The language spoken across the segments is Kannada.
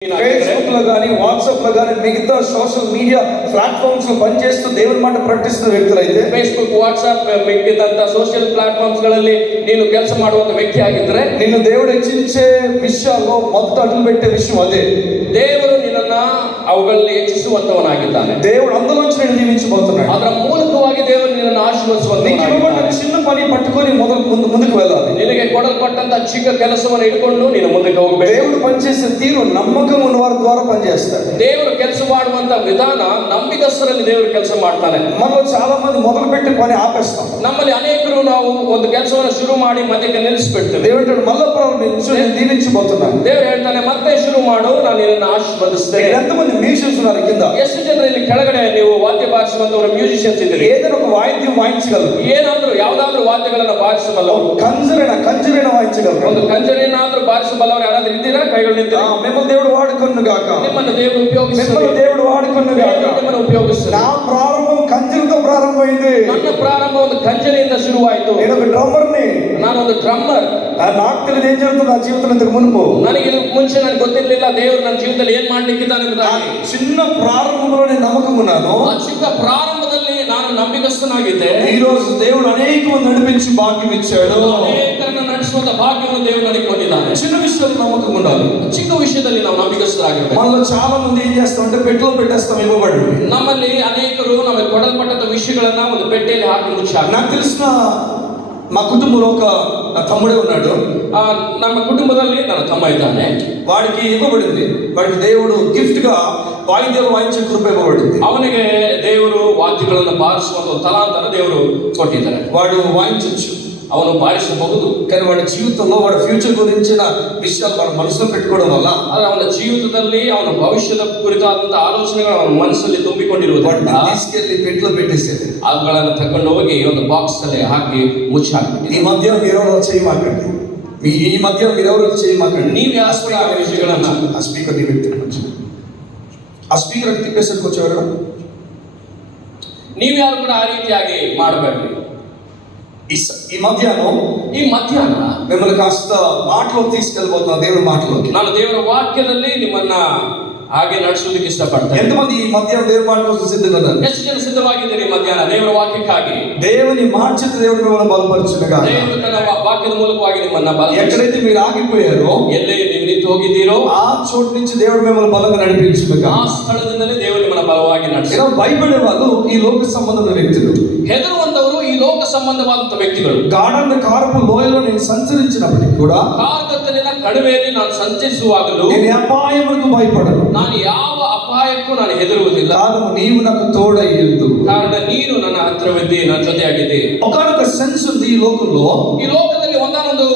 ఫేస్బుక్ లో కానీ వాట్సాప్ లో కానీ మిగతా సోషల్ మీడియా ప్లాట్ఫామ్స్ లో పనిచేస్తూ దేవుని మాట ప్రకటిస్తున్న వ్యక్తులు అయితే ಫೇಸ್ಬುಕ್ ವಾಟ್ಸ್ಆಪ್ ಮಿಕ್ಕಿದಂತ ಸೋಷಿಯಲ್ ಪ್ಲಾಟ್ಫಾರ್ಮ್ಸ್ ಗಳಲ್ಲಿ ನೀನು ಕೆಲಸ ಮಾಡುವಂತ ವ್ಯಕ್ತಿ ಆಗಿದ್ರೆ నిన్ను దేవుడు హెచ్చించే విషయాల్లో మొదట అడుగు పెట్టే విషయం అదే. ದೇವರು ನಿನ್ನನ್ನ ಅವುಗಳಲ್ಲಿ ಹೆಚ್ಚಿಸುವಂತವನಾಗಿದ್ದಾನೆ. దేవుడు అందులోంచి నేను దీవించబోతున్నాడు. ಅದರ ಮೂಲಕವಾಗಿ ದೇವರು ನಿನ್ನನ್ನು నీకు ఇవ్వబడిన చిన్న పని పట్టుకొని ముందుకు వెళ్ళాలి. ನಿನಗೆ ಕೊಡಲ್ಪಟ್ಟಂತ ಚಿಕ್ಕ ಕೆಲಸವನ್ನು ಇಟ್ಕೊಂಡು ನೀನು ಮುಂದಕ್ಕೆ ಹೋಗಬೇಕು. దేవుడు పనిచేసే తీరు నమ్మకం ఉన్న వారి ద్వారా పనిచేస్తాడు. ದೇವರು ಕೆಲಸ ಮಾಡುವಂತ ವಿಧಾನ ನಂಬಿಕಸ್ಥರಲ್ಲಿ ದೇವರು ಕೆಲಸ ಮಾಡ್ತಾನೆ. మనలో చాలా మంది మొదలు పెట్టి పని ఆపేస్తాం. ನಮ್ಮಲ್ಲಿ ಅನೇಕರು ನಾವು ಒಂದು ಕೆಲಸವನ್ನು ಶುರು ಮಾಡಿ ಮಧ್ಯಕ್ಕೆ ನಿಲ್ಲಿಸ್ಬಿಡ್ತೇವೆ. దేవుడు మళ్ళీ ప్రారంభించు, నేను దీవించబోతున్నాను. ದೇವರು ಹೇಳ್ತಾನೆ ಮತ್ತೆ ಶುರು ಮಾಡು, ನಾನು ನಿನ್ನನ್ನು ಆಶೀರ್ವದಿಸ್ತೇನೆ. ఎంతమంది మ్యూజిషియన్స్ ఉన్నారు కింద? ಎಷ್ಟು ಜನರು ಇಲ್ಲಿ ಕೆಳಗಡೆ ನೀವು ವಾದ್ಯ ಬಾರಿಸುವಂತವರು ಮ್ಯೂಸಿಷಿಯನ್ಸ್ ಇದ್ದೀರಿ? ఏదైనా ఒక వాయిద్యం వాయించగలరు. ಏನಾದ್ರೂ ಯಾವ್ದಾದ್ರು ವಾದ್ಯಗಳನ್ನ ಬಾರಿಸಬಲ್ಲವರು? కంజరైన వాయించగలరు. ಒಂದು ಕಂಜರೇನಾದ್ರೂ ಬಾರಿಸಬಲ್ಲವರು ಯಾರಾದ್ರೂ ಇದ್ದೀರಾ? ಕೈಗಳು ನಿಂತಿರಾ? మిమ్మల్ని దేవుడు వాడుకొను గాక. ನಿಮ್ಮನ್ನು ದೇವರು ಉಪಯೋಗಿಸಲಿ. మిమ్మల్ని దేవుడు వాడుకొను గాక. ನಿಮ್ಮನ್ನು ಉಪಯೋಗಿಸಲಿ. నా ప్రారంభం కంజలతో ప్రారంభమైంది. ನನ್ನ ಪ್ರಾರಂಭ ಒಂದು ಕಂಜನೆಯಿಂದ ಶುರುವಾಯಿತು. నేను ఒక డ్రమ్మర్ని. ನಾನು ಒಂದು ಡ್ರಮ್ಮರ್. నాకు తెలియదు ఏం జరుగుతుంది నా జీవితంలో ఇంతకు మునుపు. ನನಗೆ ಇದು ಮುಂಚೆ ನನಗೆ ಗೊತ್ತಿರಲಿಲ್ಲ ದೇವರು ನನ್ನ ಜೀವಿತದಲ್ಲಿ ಏನ್ ಮಾಡ್ಲಿಕ್ಕಿದ್ದಾನೆ ಎಂಬುದಾಗಿ. చిన్న ప్రారంభంలో నేను నమ్మకం ఉన్నాను. ಆ ಚಿಕ್ಕ ಪ್ರಾರಂಭದಲ್ಲಿ ನಾನು ನಂಬಿಕಸ್ಥನಾಗಿದ್ದೆ. ఈ రోజు దేవుడు అనేక మంది నడిపించి భాగ్యం ఇచ్చాడు. ಅನೇಕರನ್ನು ನಡೆಸುವಂತ ಭಾಗ್ಯವನ್ನು ದೇವರು ನನಗೆ ಕೊಟ್ಟಿದ್ದಾನೆ. చిన్న విషయాలు నమ్మకం ఉండాలి. ಚಿಕ್ಕ ವಿಷಯದಲ್ಲಿ ನಾವು ನಂಬಿಕಸ್ಥರಾಗಿರ್ಬೇಕು. మనలో చాలా మంది ఏం చేస్తామంటే పెట్టెలో పెట్టేస్తాం ఇవ్వబడి. ನಮ್ಮಲ್ಲಿ ಅನೇಕರು ನಮಗೆ ಕೊಡಲ್ಪಟ್ಟಂತ ವಿಷಯಗಳನ್ನ ಒಂದು ಪೆಟ್ಟಿಗೆಯಲ್ಲಿ ಹಾಕಿ ಮುಚ್ಚಾಕ. నాకు తెలిసిన మా కుటుంబంలో ఒక తమ్ముడే ఉన్నాడు. ನಮ್ಮ ಕುಟುಂಬದಲ್ಲಿ ನನ್ನ ತಮ್ಮ ಇದ್ದಾನೆ. వాడికి ఇవ్వబడింది, వాడికి దేవుడు గిఫ్ట్ గా వాయిద్యాలు వాయించే కృప ఇవ్వబడింది. ಅವನಿಗೆ ದೇವರು ವಾದ್ಯಗಳನ್ನು ಬಾರಿಸುವಂತ ತಲಾಂತರ ದೇವರು ಕೊಟ್ಟಿದ್ದಾರೆ. వాడు వాయించవచ్చు, ಅವನು ಬಾರಿಸಬಹುದು. కానీ వాడి జీవితంలో వాడి ఫ్యూచర్ గురించిన విషయాలు వాడు మనసులో పెట్టుకోవడం వల్ల ಆದರೆ ಅವನ ಜೀವಿತದಲ್ಲಿ ಅವನ ಭವಿಷ್ಯದ ಕುರಿತಾದಂತ ಆಲೋಚನೆಗಳು ಅವನ ಮನಸ್ಸಲ್ಲಿ ತುಂಬಿಕೊಂಡಿರುವುದರಿಂದ తీసుకెళ్లి పెట్టెలో పెట్టేసేది. ಅವುಗಳನ್ನು ತಕೊಂಡು ಹೋಗಿ ಒಂದು ಬಾಕ್ಸ್ ಅಲ್ಲಿ ಹಾಕಿ ಮುಚ್ಚಿ ಹಾಕ್ಬಿಟ್ಟು ఈ మధ్య మీరెవరో చేయమాకండి. ఈ మధ్య మీరెవరో చేయమాకండి. ನೀವು ಯಾವ ವಿಷಯಗಳನ್ನ ఆ స్పీకర్ నీ వ్యక్తి ఆ స్పీకర్ తిప్పేసరికి వచ్చేవారు. ನೀವ್ಯಾರು ಕೂಡ ಆ ರೀತಿಯಾಗಿ ಮಾಡಬೇಡ್ರಿ. ఈ మధ్యాహ్నం మిమ్మల్ని కాస్త మాటలో తీసుకెళ్ళిపోతున్నా, దేవుడి మాటలోకి. ನಾನು ದೇವರ ವಾಕ್ಯದಲ್ಲಿ ನಿಮ್ಮನ್ನ ಹಾಗೆ ನಡೆಸೋದಕ್ಕೆ ಇಷ್ಟಪಡ್ತೇನೆ. ఎంతమంది ఈ మధ్యాహ్నం దేవుడి మాట కోసం సిద్ధంగా ఉన్నారు? ಎಷ್ಟು ಜನ ಸಿದ್ಧವಾಗಿದ್ದೀರಿ ಮಧ್ಯಾಹ್ನ ದೇವರ ವಾಕ್ಯಕ್ಕಾಗಿ? దేవుని మాట చేత దేవుడు మిమ్మల్ని బలపరచునుగా. ದೇವರು ತನ್ನ ವಾಕ್ಯದ ಮೂಲಕವಾಗಿ ನಿಮ್ಮನ್ನ ಬಲಪಡಿಸಿ. ఎక్కడైతే మీరు ఆగిపోయారో, ಎಲ್ಲಿ ನೀವು ನಿಂತು ಹೋಗಿದ್ದೀರೋ ఆ చోటు నుంచి దేవుడు మిమ్మల్ని బలంగా నడిపించునుగా. ಆ ಸ್ಥಳದಿಂದಲೇ ದೇವರು ನಿಮ್ಮನ್ನ ಬಲವಾಗಿ ನಡೆಸಿ. భయపడే వాళ్ళు ఈ లోక సంబంధమైన వ్యక్తులు. ಹೆದರುವಂತವರು ಈ ಲೋಕ ಸಂಬಂಧವಾದಂತ ವ್ಯಕ್ತಿಗಳು. గాఢాంధకారపు లోయలో నేను సంచరించినప్పటికీ కూడా, ಕಾರ್ಗತ್ತಲಿನ ಕಣಿವೆಯಲ್ಲಿ ನಾನು ಸಂಚರಿಸುವಾಗಲೂ నేను అపాయములకు భయపడను. ನಾನು ಯಾವ ಅಪಾಯಕ್ಕೂ ನಾನು ಹೆದರುವುದಿಲ್ಲ. కారణం నీవు నాకు తోడయ్యుండు. ಕಾರಣ ನೀನು ನನ್ನ ಹತ್ತಿರವಿದ್ದಿ, ನನ್ನ ಜೊತೆಯಾಗಿದ್ದಿ. ఒకనొక సెన్స్ ఉంది ఈ లోకంలో. ಈ ಲೋಕದಲ್ಲಿ ಒಂದಾನೊಂದು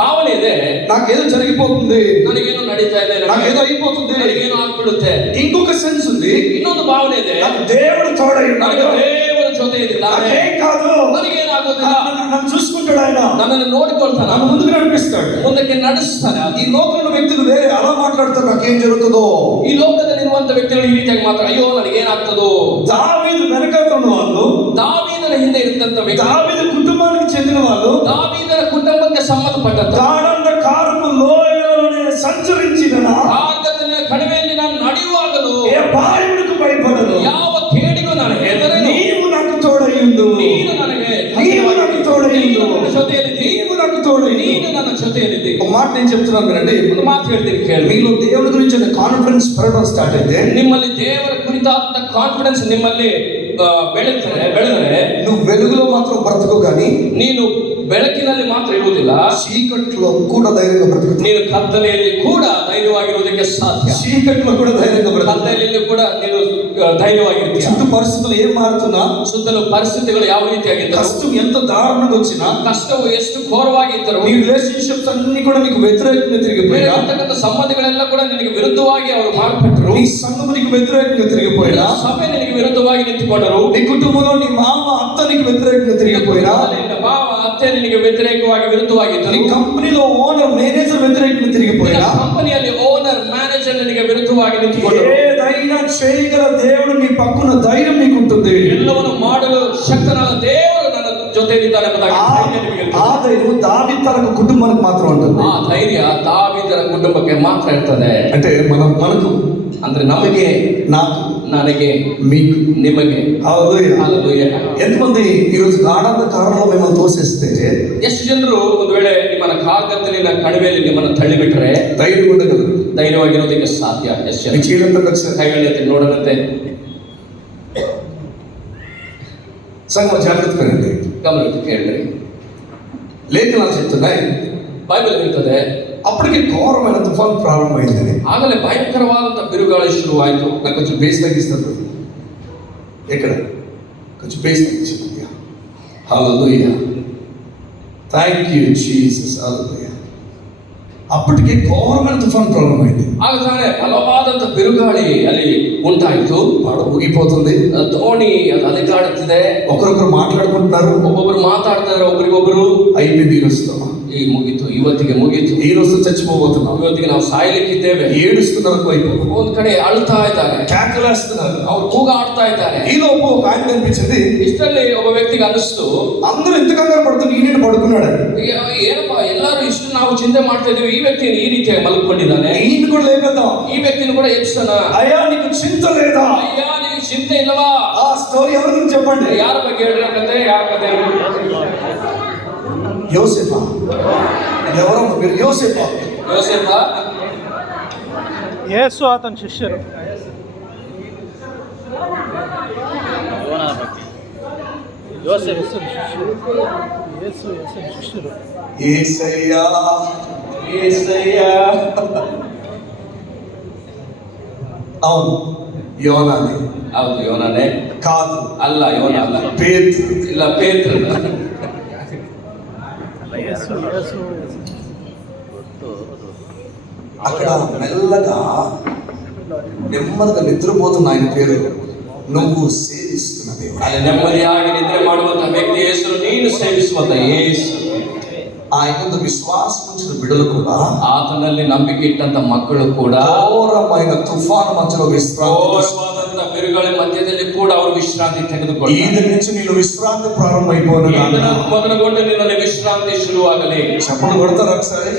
ಭಾವನೆ ಇದೆ, నాకేదో జరిగిపోతుంది, ನನಗೇನೋ ನಡೀತಾ ಇದೆ, నాకేదో అయిపోతుంది, ನನಗೇನೋ ಆಗ್ಬಿಡುತ್ತೆ. ఇంకొక సెన్స్ ఉంది, ಇನ್ನೊಂದು ಭಾವನೆ ಇದೆ, నాకు దేవుడు తోడయ్యున్నాడు, ನನಗೆ ದೇವರ ಜೊತೆ ಇದ್ದಾನೆ, నాకేం కాదు, ನನಗೇನಾಗೋದಿಲ್ಲ, నన్ను చూసుకుంటాడు, ఆయన ನನ್ನನ್ನು ನೋಡಿಕೊಳ್ತಾನೆ, నన్ను ముందుకు నడిపిస్తాడు, ಮುಂದಕ್ಕೆ ನಡೆಸ್ತಾನೆ. ఈ లోకంలో వ్యక్తులు వేరే అలా మాట్లాడతారు, నాకేం జరుగుతుందో. ಈ ಲೋಕದಲ್ಲಿರುವಂತ ವ್ಯಕ್ತಿಗಳು ಈ ರೀತಿಯಾಗಿ ಮಾತ್ರ, ಅಯ್ಯೋ ನನಗೇನಾಗ್ತದೋ. దావీదు వెనకాల ఉన్న వాళ్ళు, ದಾವೀದನ ಹಿಂದೆ ಇದ್ದಂತ ವ್ಯಕ್ತಿ, దావీదు కుటుంబానికి చెందిన వాళ్ళు, ದಾವೀದನ ಕುಟುಂಬಕ್ಕೆ ಸಂಬಂಧಪಟ್ಟಂತ గాఢాంధకారపు లోయలోనే సంచరించిన ಕಾರ್ಗತ್ತಲಿನ ಕಣಿವೆಯಲ್ಲಿ ನಾನು ನಡೆಯುವಾಗಲೂ ఏ అపాయములకు భయపడను, ಯಾವ ಕೇಡಿಗೂ ನಾನು ಹೆದರನು. నీవు నాకు తోడయ్యుండు, ನೀನು ನನಗೆ నీవు నాకు తోడయ్యుండు, ನನ್ನ ಜೊತೆಯಲ್ಲಿದ್ದಿ, నీవు నాకు తోడయ్యుండు. ನೀನು ನನ್ನ ಜೊತೆಯಲ್ಲಿದ್ದಿ. ఒక మాట నేను చెప్తున్నాను వినండి. ಒಂದು ಮಾತು ಹೇಳ್ತೀನಿ ಕೇಳಿ. మీలో దేవుడి గురించి కాన్ఫిడెన్స్ పెరగడం స్టార్ట్ అయితే, ನಿಮ್ಮಲ್ಲಿ ದೇವರ ಕುರಿತಾದಂತ ಕಾನ್ಫಿಡೆನ್ಸ್ ನಿಮ್ಮಲ್ಲಿ ಬೆಳೆದರೆ నువ్వు వెలుగులో మాత్రం బ్రతకు కానీ ನೀನು ಬೆಳಕಿನಲ್ಲಿ ಮಾತ್ರ ಇರುವುದಿಲ್ಲ, చీకట్లో కూడా ధైర్యంగా బ్రతుకు. ನೀನು ಕತ್ತಲೆಯಲ್ಲಿ ಕೂಡ ಧೈರ್ಯವಾಗಿರುವುದಕ್ಕೆ ಸಾಧ್ಯ. చీకట్లో కూడా ధైర్యంగా బ్రతుకు. ಕತ್ತಲೆಯಲ್ಲಿ ಕೂಡ ನೀನು ಧೈರ್ಯವಾಗಿರ್ತೀಯ. చుట్టూ పరిస్థితులు ఏం మారుతున్నా, ಸುತ್ತಲೂ ಪರಿಸ್ಥಿತಿಗಳು ಯಾವ ರೀತಿಯಾಗಿದ್ದರೂ, కష్టం ఎంత దారుణంగా వచ్చినా, ಕಷ್ಟವು ಎಷ್ಟು ಘೋರವಾಗಿದ್ದರೂ, నీ రిలేషన్షిప్స్ అన్ని కూడా నీకు వ్యతిరేకంగా తిరిగిపోయినా, ಇರತಕ್ಕಂಥ ಸಂಬಂಧಗಳೆಲ್ಲ ಕೂಡ ನಿನಗೆ ವಿರುದ್ಧವಾಗಿ ಅವರು ಮಾರ್ಪಟ್ಟರು, నీ సంఘం నీకు వ్యతిరేకంగా తిరిగిపోయినా, ಸಭೆ ನಿನಗೆ ವಿರುದ್ಧವಾಗಿ ನಿಂತುಕೊಂಡರು, నీ కుటుంబంలో నీ మామ అత్త నీకు వ్యతిరేకంగా తిరిగిపోయినా, ಭಾವ ಅತ್ತೆ ನಿನಗೆ ವ್ಯತಿರೇಕವಾಗಿ ವಿರುದ್ಧವಾಗಿದ್ದರು, నీ కంపెనీలో ఓనర్ మేనేజర్ వ్యతిరేకంగా తిరిగిపోయినా, ಕಂಪನಿಯಲ್ಲಿ ಓನರ್ ಮ್ಯಾನೇಜರ್ ನಿನಗೆ ವಿರುದ್ಧವಾಗಿ ನಿಂತುಕೊಂಡರು, ఏదైనా చేయగల దేవుడు నీ పక్కన ధైర్యం నీకు ఉంటుంది. ಎಲ್ಲವನ್ನು ಮಾಡಲು ಶಕ್ತನಾದ ದೇವರು ನನ್ನ ಜೊತೆ ಜೊತೆಯಲ್ಲಿದ್ದಾನೆ ಎಂಬುದಾಗಿ ಧೈರ್ಯ ನಿಮಗೆ ಇರ್ತದೆ. ఆ ధైర్యం దావీదు తన కుటుంబానికి మాత్రం ఉంటుంది. ಆ ధైర్ಯ ದಾವೀದನ ಕುಟುಂಬಕ್ಕೆ ಮಾತ್ರ ಇರ್ತದೆ. అంటే మనకు ಅಂದ್ರೆ ನಮಗೆ, నాకు, ನನಗೆ, మీకు, ನಿಮಗೆ. హల్లెలూయా. ಹಲ್ಲೆಲೂಯಾ. ఎంతమంది ఈరోజు గాఢంగా కారణంలో మిమ్మల్ని తోసేస్తే ಎಷ್ಟು ಜನರು ಒಂದು ವೇಳೆ ನಿಮ್ಮನ್ನ ಕಾರ್ಗತ್ತಲಿನ ಕಣಿವೆಯಲ್ಲಿ ನಿಮ್ಮನ್ನ ತಳ್ಳಿಬಿಟ್ರೆ ధైర్యం ఉండగలరు? ಧೈರ್ಯವಾಗಿರೋದಕ್ಕೆ ಸಾಧ್ಯ? ಎಷ್ಟು మీ ಜನ చీలంతా ఒకసారి ಕೈಗಳೈತೆ ನೋಡದಂತೆ సంగమ జాగ్రత్తగా రండి. ಗಮನಿಟ್ಟು ಕೇಳ್ರಿ. లేఖనాలు చెప్తున్నాయి ಬೈಬಲ್ ಹೇಳ್ತದೆ అప్పటికి ఘోరమైన తుఫాన్ ప్రారంభమైందని. ಆಗಲೇ ಭಯಂಕರವಾದಂತ ಬಿರುಗಾಳಿ ಶುರುವಾಯಿತು. నాకు కొంచెం బేస్ తగ్గిస్తారు. ఎక్కడ కొంచెం బేస్ తగ్గించండి. Hallelujah. Thank you Jesus. Hallelujah. అప్పటికే ఘోరమైన తుఫాన్ ప్రారంభమైంది. ಆಗ ತಾನೇ ಬಲವಾದಂತ ಬಿರುಗಾಳಿ ಅಲ್ಲಿ ಉಂಟಾಯಿತು. పడవ ఊగిపోతుంది. ದೋಣಿ ಅದು ಅಲೆದಾಡುತ್ತಿದೆ. ఒకరొకరు మాట్లాడుకుంటున్నారు. ಒಬ್ಬೊಬ್ರು ಮಾತಾಡ್ತಾರೆ ಒಬ್ರಿಗೊಬ್ರು. అయిపోయింది ఈరోజుతో. ಈ ಮುಗೀತು, ಇವತ್ತಿಗೆ ಮುಗೀತು, ఈ రోజు చచ్చిపోబోతున్నాం. ಇವತ್ತಿಗೆ ನಾವು ಸಾಯಲಿಕ್ಕಿದ್ದೇವೆ. ఏడుస్తున్నారు వైపు. ಒಂದ್ ಕಡೆ ಅಳ್ತಾ ಇದ್ದಾರೆ, కేకలేస్తున్నారు. ಅವ್ರು ಕೂಗಾಡ್ತಾ ಇದ್ದಾರೆ. ఈలోపు ఒక ఆయన కనిపించింది. ಇಷ್ಟರಲ್ಲಿ ಒಬ್ಬ ವ್ಯಕ್ತಿಗೆ ಅನಿಸ್ತು, అందరూ ఎంత కంగారు పడుతున్నారు, ఈయన పడుకున్నాడు. ಏನಪ್ಪ ಎಲ್ಲರೂ ಇಷ್ಟು ನಾವು ಚಿಂತೆ ಮಾಡ್ತಾ ಇದೀವಿ, ಈ ವ್ಯಕ್ತಿ ಈ ರೀತಿಯಾಗಿ ಮಲ್ಕೊಂಡಿದ್ದಾನೆ, ఈయన కూడా లేపేద్దాం. ಈ ವ್ಯಕ್ತಿನ ಕೂಡ ಎಬ್ಸೋಣ. అయ్యా నీకు చింత లేదా? ಅಯ್ಯ ನಿನಗೆ ಚಿಂತೆ ಇಲ್ಲವಾ? ఆ స్టోరీ ఎవరి గురించి చెప్పండి. ಯಾರ ಬಗ್ಗೆ ಹೇಳಿರೋ ಕತೆ? ಯಾರ ಕತೆ? యోసేపా? ఎవరో మీరు యోసేపా? ಯೋಸೇಫ. యేసు అతని శిష్యులు. యోసేఫ్ శిష్యులు. యేసు శిష్యులు. యేసయ్యా యేసయ్యా. అవును యోనాని. ಹೌದು ಯೋನನೇ. కాదు ಅಲ್ಲ ಯೋನ ಅಲ್ಲ. పేతురు. ಇಲ್ಲ ಪೇತ್ರ. యేసు అక్కడ మెల్లగా నెమ్మదిగా నిద్రపోతున్న ఆయన పేరు నువ్వు సేవిస్తున్న దేవుడు. ಅಲ್ಲಿ ನೆಮ್ಮದಿಯಾಗಿ ನಿದ್ರೆ ಮಾಡುವಂತ ವ್ಯಕ್ತಿ ಹೆಸರು ನೀನು ಸೇವಿಸುವಂತ ಯೇಸು. ఆయన విశ్వాసం ఉంచిన బిడ్డలు కూడా, ಆತನಲ್ಲಿ ನಂಬಿಕೆ ಇಟ್ಟಂತ ಮಕ್ಕಳು ಕೂಡ ఘోరమైన తుఫాను మధ్యలో విశ్రాంతి ಘೋರವಾದಂತ ಬಿರುಗಾಳಿ ಮಧ್ಯದಲ್ಲಿ ಕೂಡ ಅವರು ವಿಶ್ರಾಂತಿ ఈ ತೆಗೆದುಕೊಳ್ಳಿ. దిన నుంచి నీళ్ళు విశ్రాంతి ప్రారంభమైపోను. ಮೊದಲುಗೊಂಡು ನಿನ್ನಲ್ಲಿ ವಿಶ್ರಾಂತಿ ಶುರುವಾಗಲಿ. చప్పట్లు కొడతారు ఒకసారి.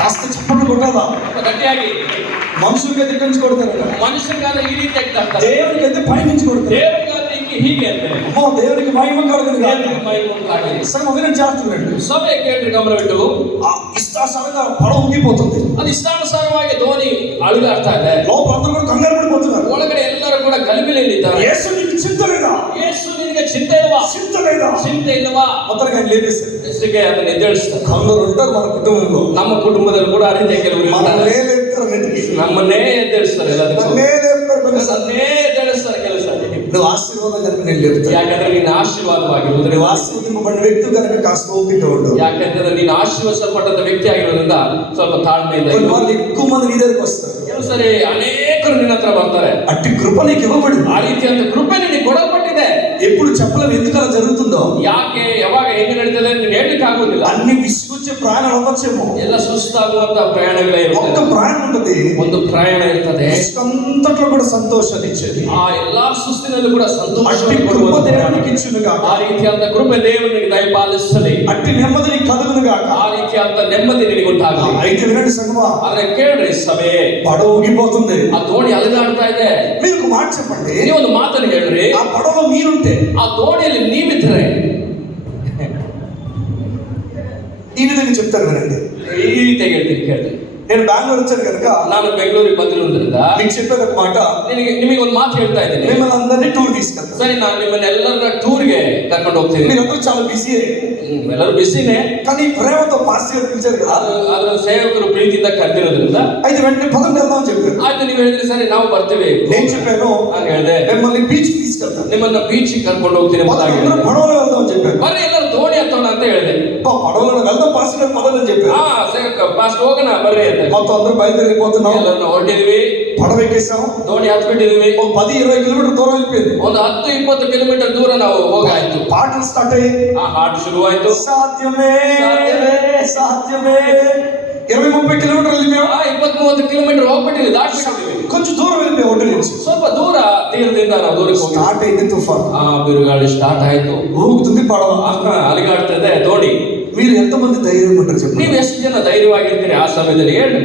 కాస్త చప్పట్లు కొట్టాలా? ಗಟ್ಟಿಯಾಗಿ. మనుషులకి అయితే ఇక్కడి నుంచి కొడతారు, ಮನುಷ್ಯರಿಗಾದ್ರೆ ಈ ರೀತಿಯಾಗಿ ತರ್ತಾರೆ, దేవునికి అయితే పై నుంచి కొడతారు. ದೇವರಿಗಾದ್ರೆ ಹೀಗೆ ಅಂದ್ರೆ అమ్మో దేవునికి మహిమ కలుగును గాక. ದೇವರಿಗೆ ಮಹಿಮೆ ಉಂಟಾಗಲಿ. సగం వినండి జాగ్రత్తగా. ಸಭೆ ಕೇಳ್ರಿ, ಗಮನವಿಟ್ಟು. ఆ ఇష్టానుసారంగా పడవ ఊగిపోతుంది. ಅದು ಇಷ್ಟಾನುಸಾರವಾಗಿ ಧೋನಿ ಅಳುಗಾಡ್ತಾ ಇದೆ. లోపల అందరూ కూడా కంగారు పడిపోతున్నారు. ಒಳಗಡೆ ಎಲ್ಲರೂ ಕೂಡ ಗಲಿಬಿಲಿಯಲ್ಲಿದ್ದಾರೆ. యేసు నీకు చింత లేదా? ಯೇಸು ನಿನಗೆ ಚಿಂತೆ ಇಲ್ಲವಾ? చింత లేదా? ಚಿಂತೆ ಇಲ್ಲವಾ? మొత్తంగా ఆయన లేపేశారు. ಹೆಸರಿಗೆ ಅದನ್ನ ಎದ್ದೇಳಿಸ್ತಾರೆ. కొందరు ఉంటారు మన కుటుంబంలో, ನಮ್ಮ ಕುಟುಂಬದಲ್ಲಿ ಕೂಡ ಆ ರೀತಿಯ ಕೆಲವರು మనల్ని ಇರ್ತಾರೆ. లేపుతారు నెటికి, ನಮ್ಮನ್ನೇ ಎದ್ದೇಳಿಸ್ತಾರೆ. ಎಲ್ಲದಕ್ಕೂ నన్నే లేపుతారు కొన్నిసార్లు. ನನ್ನೇ ಎದ್ದೇಳಿಸ್ತಾರೆ ಕೆಲಸ. నువ్వు ఆశీర్వాదం కనుక నేను లేపుతాను. ಯಾಕಂದ್ರೆ ನೀನು ಆಶೀರ್ವಾದವಾಗಿರುವುದರಿಂದ, నువ్వు ఆశీర్వదింపబడిన వ్యక్తి కనుక కాస్త ఓపిక ఉండు. ಯಾಕಂದ್ರೆ ನೀನು ಆಶೀರ್ವದಿಸಲ್ಪಟ್ಟಂತ ವ್ಯಕ್ತಿ ಆಗಿರೋದ್ರಿಂದ ಸ್ವಲ್ಪ ತಾಳ್ಮೆಯಿಂದ కొన్ని ಇರು. వాళ్ళు ఎక్కువ మంది నీ దగ్గరికి వస్తారు. ಕೆಲವು ಸರಿ ಅನೇಕರು ನಿನ್ನ ಹತ್ರ ಬರ್ತಾರೆ. అట్టి కృప నీకు ఇవ్వబడింది. ಆ ರೀತಿಯಾದ ಕೃಪೆ ನಿನಗೆ ಕೊಡಲ್ಪಟ್ಟಿದೆ. ఎప్పుడు చెప్పలేము ఎందుకు అలా జరుగుతుందో. ಯಾಕೆ ಯಾವಾಗ ಹೆಂಗೆ ನಡೀತದೆ ನೀನು ಹೇಳಲಿಕ್ಕೆ ಆಗುದಿಲ್ಲ. అన్ని విసుగొచ్చే ప్రయాణాలు అవ్వచ్చేమో. ಎಲ್ಲ ಸುಸ್ತಾಗುವಂತ ಪ್ರಯಾಣಗಳೇ ఒక్క ಇರ್ತದೆ. ప్రయాణం ఉంటుంది, ಒಂದು ಪ್ರಯಾಣ ಇರ್ತದೆ. అంతట్లో కూడా సంతోషాన్ని ఇచ్చేది. ಆ ಎಲ್ಲಾ ಸುಸ್ತಿನಲ್ಲೂ ಕೂಡ ಸಂತೋಷ అట్టి కృప దేవునికి ఇచ్చును గాక. ಆ ರೀತಿಯಾದ ಕೃಪೆ ದೇವರಿಗೆ ದಯಪಾಲಿಸಲಿ. అట్టి నెమ్మది నీకు కలుగును గాక. ಆ ರೀತಿಯಾದ ನೆಮ್ಮದಿ ನಿನಗೆ ಉಂಟಾಗಲಿ. అయితే వినండి సంగమా, ಆದ್ರೆ ಕೇಳ್ರಿ ಸಭೆ, పడవ ఊగిపోతుంది. ಆ ದೋಣಿ ಅಲೆದಾಡ್ತಾ ಇದೆ. మీరు ఒక మాట చెప్పండి. ನೀವೊಂದು ಮಾತನ್ನು ಹೇಳ್ರಿ. ఆ పడవలో మీరుంటే, ಆ ದೋಣಿಯಲ್ಲಿ ನೀವಿದ್ರೆ ఈ విధంగా చెప్తారు వినండి. ಈ ರೀತಿಯಾಗಿ ಹೇಳ್ತೀನಿ ಕೇಳ್ರಿ. నేను బెంగళూరు వచ్చాను కనుక ನಾನು ಬೆಂಗಳೂರಿಗೆ ಬಂದಿರೋದ್ರಿಂದ మీకు చెప్పేది ఒక మాట. ನಿಮಗೆ ಒಂದು ಮಾತು ಹೇಳ್ತಾ ಇದ್ದೀನಿ. మిమ్మల్ని అందరినీ టూర్ తీసుకెళ్తాను. ಸರಿ, ನಾನು ನಿಮ್ಮನ್ನೆಲ್ಲರ ಟೂರ್ಗೆ ಕರ್ಕೊಂಡು ಹೋಗ್ತೀನಿ. మీరందరూ చాలా బిజీ, ಎಲ್ಲರೂ ಬಿಸಿನೇ. కానీ ప్రేమతో పాస్టర్ గారు పిలిచారు కదా. ಅದ್ರ ಸೇವಕರು ಪ್ರೀತಿಯಿಂದ ಕರೆದಿರೋದ್ರಿಂದ అయితే వెంటనే పదండి వెళ్దాం అని చెప్పారు. ಆಯ್ತು, ನೀವು ಹೇಳಿದ್ರಿ ಸರಿ ನಾವು ಬರ್ತೀವಿ. నేను చెప్పాను ನಾನು ಹೇಳಿದೆ మిమ్మల్ని బీచ్ తీసుకెళ్తాను, ನಿಮ್ಮನ್ನ ಬೀಚ್ ಕರ್ಕೊಂಡು ಹೋಗ್ತೀನಿ ಎಂಬುದಾಗಿ అందరూ ಹೇಳಿದೆ. పడవలో వెళ్దాం అని చెప్పారు. ಬರ್ರಿ ಎಲ್ಲರೂ ದೋಣಿ ಹತ್ತೋಣ ಅಂತ ಹೇಳಿದೆ. పడవలో వెళ్దాం పాస్టర్ గారు పదని చెప్పారు. ಫಾಸ್ಟ್ ಹೋಗೋಣ ಬರ್ರಿ ಅಂತ మొత్తం అందరూ బయలుదేరిపోతున్నాం. ಎಲ್ಲರನ್ನ ಹೊರಟಿದ್ವಿ, పడవ ఎక్కేసాం. ದೋಣಿ ಹತ್ಬಿಟ್ಟಿದ್ವಿ. ఒక 10-20 కిలోమీటర్ దూరం వెళ్ళిపోయింది. ಒಂದು 10-20 ಕಿಲೋಮೀಟರ್ ದೂರ ನಾವು ಹೋಗಾಯ್ತು. పాటలు స్టార్ట్ అయ్యి ಆ ಹಾಡು ಶುರುವಾಯ್ತು. సాధ్యమే సాధ్యమే, సాధ్యమే 20-30 కిలోమీటర్లు వెళ్ళిపోయాం. 20-30 ಕಿಲೋಮೀಟರ್ ಹೋಗ್ಬಿಟ್ಟಿದ್ವಿ, ದಾಟ್ಬಿಟ್ಟಿದ್ವಿ. కొంచెం దూరం వెళ్ళిపోయాం ఒడ్డు నుంచి. ಸ್ವಲ್ಪ ದೂರ ತೀರದಿಂದ ನಾವು ದೂರಕ್ಕೆ ಹೋಗಿ స్టార్ట్ అయింది తుఫాన్. ಆ ಬಿರುಗಾಳಿ ಸ್ಟಾರ್ಟ್ ಆಯ್ತು. ఊగుతుంది పడవ. ಅಲಿಗಾಡ್ತದೆ ದೋಣಿ. మీరు ఎంతమంది ధైర్యం ఉంటారు చెప్పండి? ನೀವು ಎಷ್ಟು ಜನ ಧೈರ್ಯವಾಗಿರ್ತೀರಿ ಆ ಸಮಯದಲ್ಲಿ ಹೇಳ್ರಿ.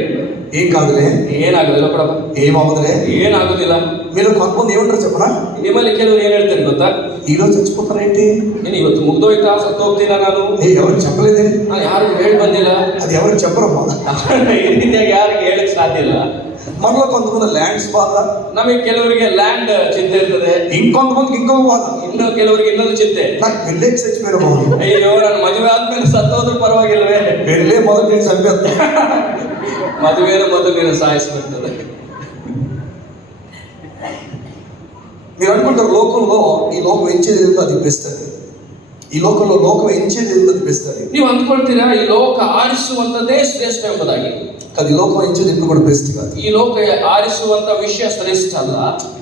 ఏం కాదులే, ಏನಾಗುದಿಲ್ಲ ಕೊಡಪ್ಪ, ఏమవుతులే, ಏನಾಗುದಿಲ್ಲ. మీరు కొంతమంది ఏమంటారు చెప్పనా? ನಿಮ್ಮಲ್ಲಿ ಕೆಲವರು ಏನ್ ಹೇಳ್ತಾರೆ ಗೊತ್ತಾ? ఈ రోజు చచ్చిపోతారేంటి? ಏನು ಇವತ್ತು ಮುಗ್ದೋಯ್ತಾ, ಸತ್ತೋಗ್ತೀನ ನಾನು? ఎవరు చెప్పలేదే, ನಾನು ಯಾರಿಗೂ ಹೇಳಿ ಬಂದಿಲ್ಲ. అది ఎవరు చెప్పరమ్మా. ಈ ರೀತಿಯಾಗಿ ಯಾರಿಗೆ ಹೇಳಕ್ ಸಾಧ್ಯ ಇಲ್ಲ. మనలో కొంతమంది ల్యాండ్స్ బాధ, ನಮಗೆ ಕೆಲವರಿಗೆ ಲ್ಯಾಂಡ್ ಚಿಂತೆ ಇರ್ತದೆ, ఇంకొంతమందికి ఇంకో బాధ, ಇನ್ನು ಕೆಲವರಿಗೆ ಇನ್ನೊಂದು ಚಿಂತೆ. నాకు పెళ్ళేకి చచ్చిపోయిన బాధ. ಅಯ್ಯೋ ನನ್ನ ಮದುವೆ ಆದ್ಮೇಲೆ ಸತ್ತೋದ್ರೂ ಪರವಾಗಿಲ್ವೇ, పెళ్ళే మొదటి నేను చంపేస్తా. ಮದುವೆನ ಮೊದಲು ನೀನು ಸಾಯಿಸ್ಬಿಡ್ತದೆ. మీరు అనుకుంటారు లోకంలో ఈ లోకం ఎంచేది ఏదో అది బెస్ట్ అని. ఈ లోకంలో లోకం ఎంచేది ఏదో అది బెస్ట్ అని. ನೀವು ಅಂದ್ಕೊಳ್ತೀರಾ ಈ ಲೋಕ ಆರಿಸುವಂತದ್ದೇ ಶ್ರೇಷ್ಠ ಎಂಬುದಾಗಿ. అది లోకం ఎంచేది ఇప్పుడు కూడా బెస్ట్ కాదు. ಈ ಲೋಕ ಆರಿಸುವಂತ ವಿಷಯ ಶ್ರೇಷ್ಠ ಅಲ್ಲ.